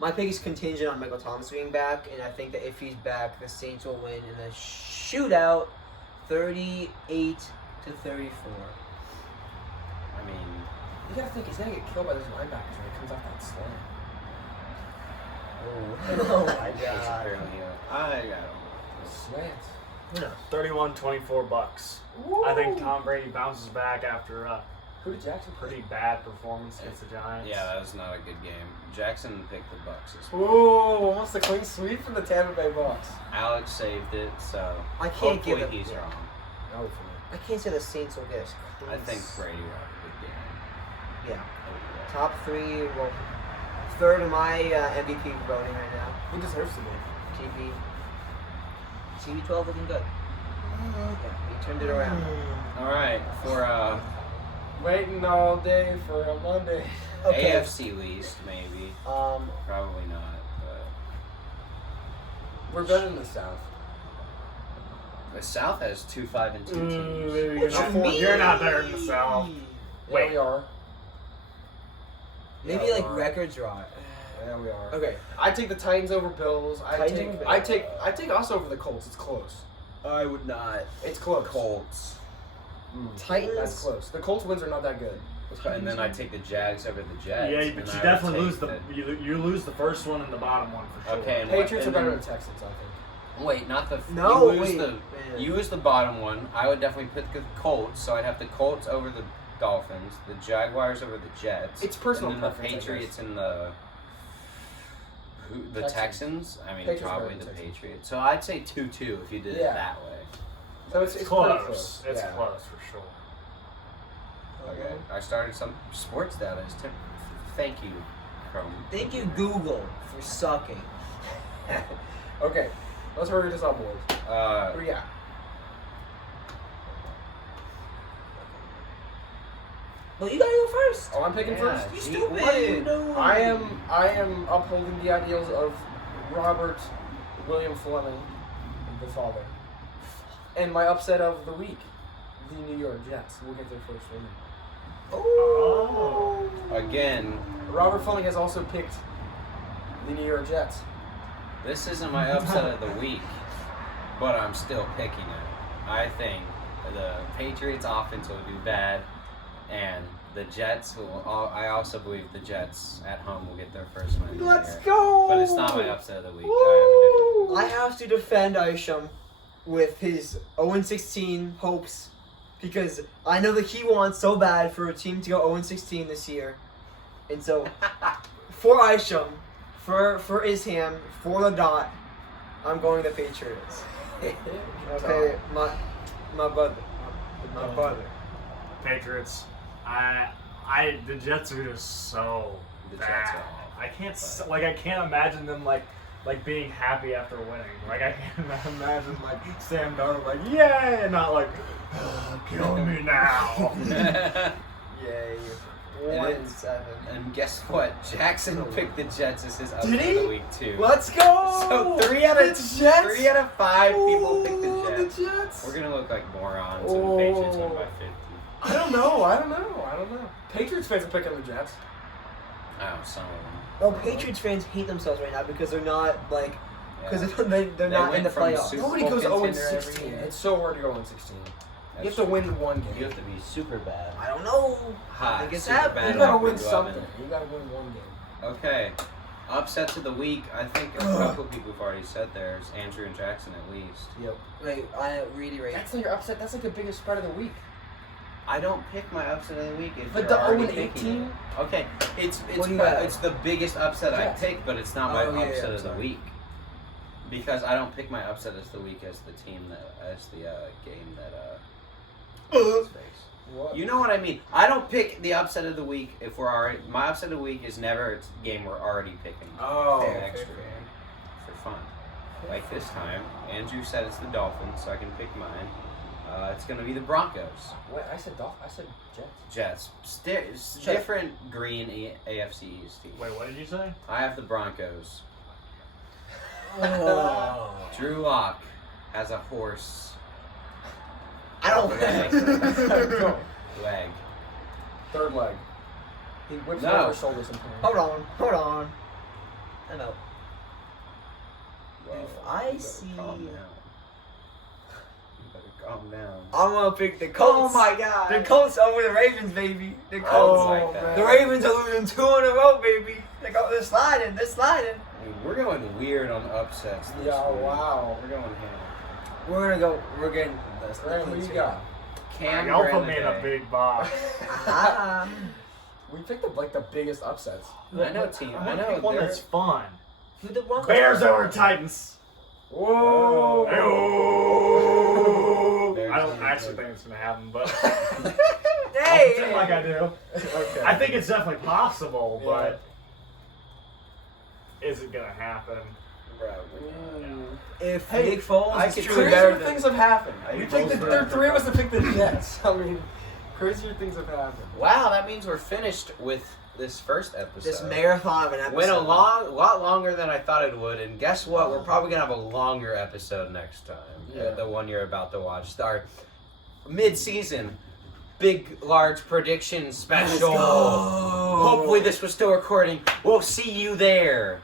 my pick is contingent on Michael Thomas being back, and I think that if he's back, the Saints will win in a shootout, 38-34. I mean, You gotta think he's gonna get killed by those linebackers when he comes off that slant. Oh my it's god. apparently I don't know. Slants. No. 31-24 Bucks. I think Tom Brady bounces back after Who did Jackson pick? Pretty bad performance against the Giants. Yeah, that was not a good game. Jackson picked the Bucks this week. Ooh, almost a clean sweep from the Tampa Bay Bucks. Alex saved it, so I can't hopefully give it. he's wrong. Hopefully. I can't say the Saints will get us. I think Brady will have a good game. Yeah. Overall. Top 3. Well, third in my MVP voting right now. He deserves to be. TB12 looking good. Yeah, he turned it around. All right, for Waiting all day for a Monday. Okay. AFC least, maybe. Probably not, but We're better in the South. the South has 2 5-2 teams. You're What not, you mean? you're not better than the South. Yeah, Wait. we are. Maybe Yeah, like we are. records right. Yeah, we are. Okay. I take the Titans over Bills. Titans over Bills. I take us over the Colts. It's close. I would not. It's close. Colts. Titans. That's close. The Colts wins are not that good. And then I take the Jags over the Jets. Yeah, and but I you would definitely take lose you lose the first one and the bottom one for sure. Okay, and what- Patriots are and better then- than Texans, I think. Wait, not the. No, you lose wait, the. man. You lose the bottom one. I would definitely pick the Colts, so I'd have the Colts over the Dolphins, the Jaguars over the Jets. It's personal and then preference, I the guess. Patriots and the Texans. Texans. I mean, Patriots probably better the than Texans. Patriots. So I'd say 2-2 if you did it Yeah. that way. So it's Close. pretty close. It's Yeah. close for sure. Okay. I started some sports data. Thank you, Chrome. Thank you, Google, for sucking. Okay, let's hurry this up, boys. What do we got? Well, you gotta go first. Oh, I'm picking first. You gee stupid. whiz. No. I am upholding the ideals of Robert William Fleming, the father, and my upset of the week, the New York Jets. We'll get their first win. Oh. Again, Robert Fleming has also picked the New York Jets. this isn't my upset of the week, but I'm still picking it. I think the Patriots offense will do bad, and the Jets will. I also believe the Jets at home will get their first win. of the Let's year. go. But it's not my upset of the week. I have to defend Isham with his 0-16 hopes because I know that he wants so bad for a team to go 0-16 this year. And so, for Isham, for Isham, for the dot, I'm going the Patriots. Okay, my brother. My brother. Patriots. The Jets are just so The bad. Jets are awful, I can't but- I can't imagine them like being happy after winning. Like I can't imagine like Sam Darnold like yay and not like kill me now. Yay. And 1-7. And guess what? Jackson picked the Jets as his upset Did he? of the week too. Let's go! So 3 out of The Jets? 3 out of 5 people picked Ooh, the Jets. The Jets. We're gonna look like morons when the Patriots win by 50. I don't know. Patriots fans are picking the Jets. Oh, some of them. Oh, Patriots fans hate themselves right now because they're not like because Yeah. they're They not in went the from playoffs. Super Nobody Bowl goes contender 0-16. every year. It's so hard to go 0-16. You have to win one game. You have to be super bad. I don't know. Hot, I think it's super happening. bad. You gotta up win and something. loving. You gotta win one game. Okay. Upsets of the week. I think a couple people have already said theirs. Andrew and Jackson at least. Yep. Wait, I reiterate. That's not your upset. That's like the biggest spread of the week. I don't pick my upset of the week. If But you're the already 0-18? picking it. Okay, it's What do you have? it's the biggest upset I Jets. pick, but it's not my Oh, yeah, upset I'm of the sorry. week. Because I don't pick my upset as the week as the team that as the game that is face. What? You know what I mean? I don't pick the upset of the week if we're already. My upset of the week is never a game we're already picking. Oh, For fair, extra fair. for fun. Like this time, Andrew said it's the Dolphins, so I can pick mine. It's gonna be the Broncos. Wait, I said Dolphins. I said Jets. Jets. Shut up. Different green AFC East team. Wait, what did you say? I have the Broncos. Oh. Drew Lock has a horse I don't. Go. leg. Third leg. He whips No. over his shoulder sometimes. Hold on. I know. Whoa, If I you better see- calm down. You better calm down. I'm gonna pick the Colts. Oh my God. The Colts over the Ravens, baby. The I don't Colts. like that. The Ravens are losing 2 in a row, baby. They're sliding. They're sliding. I mean, we're going weird on upsets. This Yeah, week. wow. We're going ham. We're gonna go. We're getting. Ryan, who you got? Cam Y'all put me in a Grande. big box. We picked the biggest upsets. I know, team. I know. One they're- that's fun. Who the Broncos? Bears over Titans. Whoa! I don't actually think it's gonna happen, but I'll Hey! pretend like I do. Okay. I think it's definitely possible, Yeah. but is it gonna happen? If Hey, Nick Foles I is could truly Crazier better than things have happened. I We think picked both there are- three of us to pick the Jets. I mean, crazier things have happened. Wow, that means we're finished with this first episode. this marathon of an episode. Went a lot longer than I thought it would, and guess what? We're probably gonna have a longer episode next time. Yeah. The one you're about to watch. Our mid-season, big, large prediction special. Let's go. Hopefully this was still recording. We'll see you there.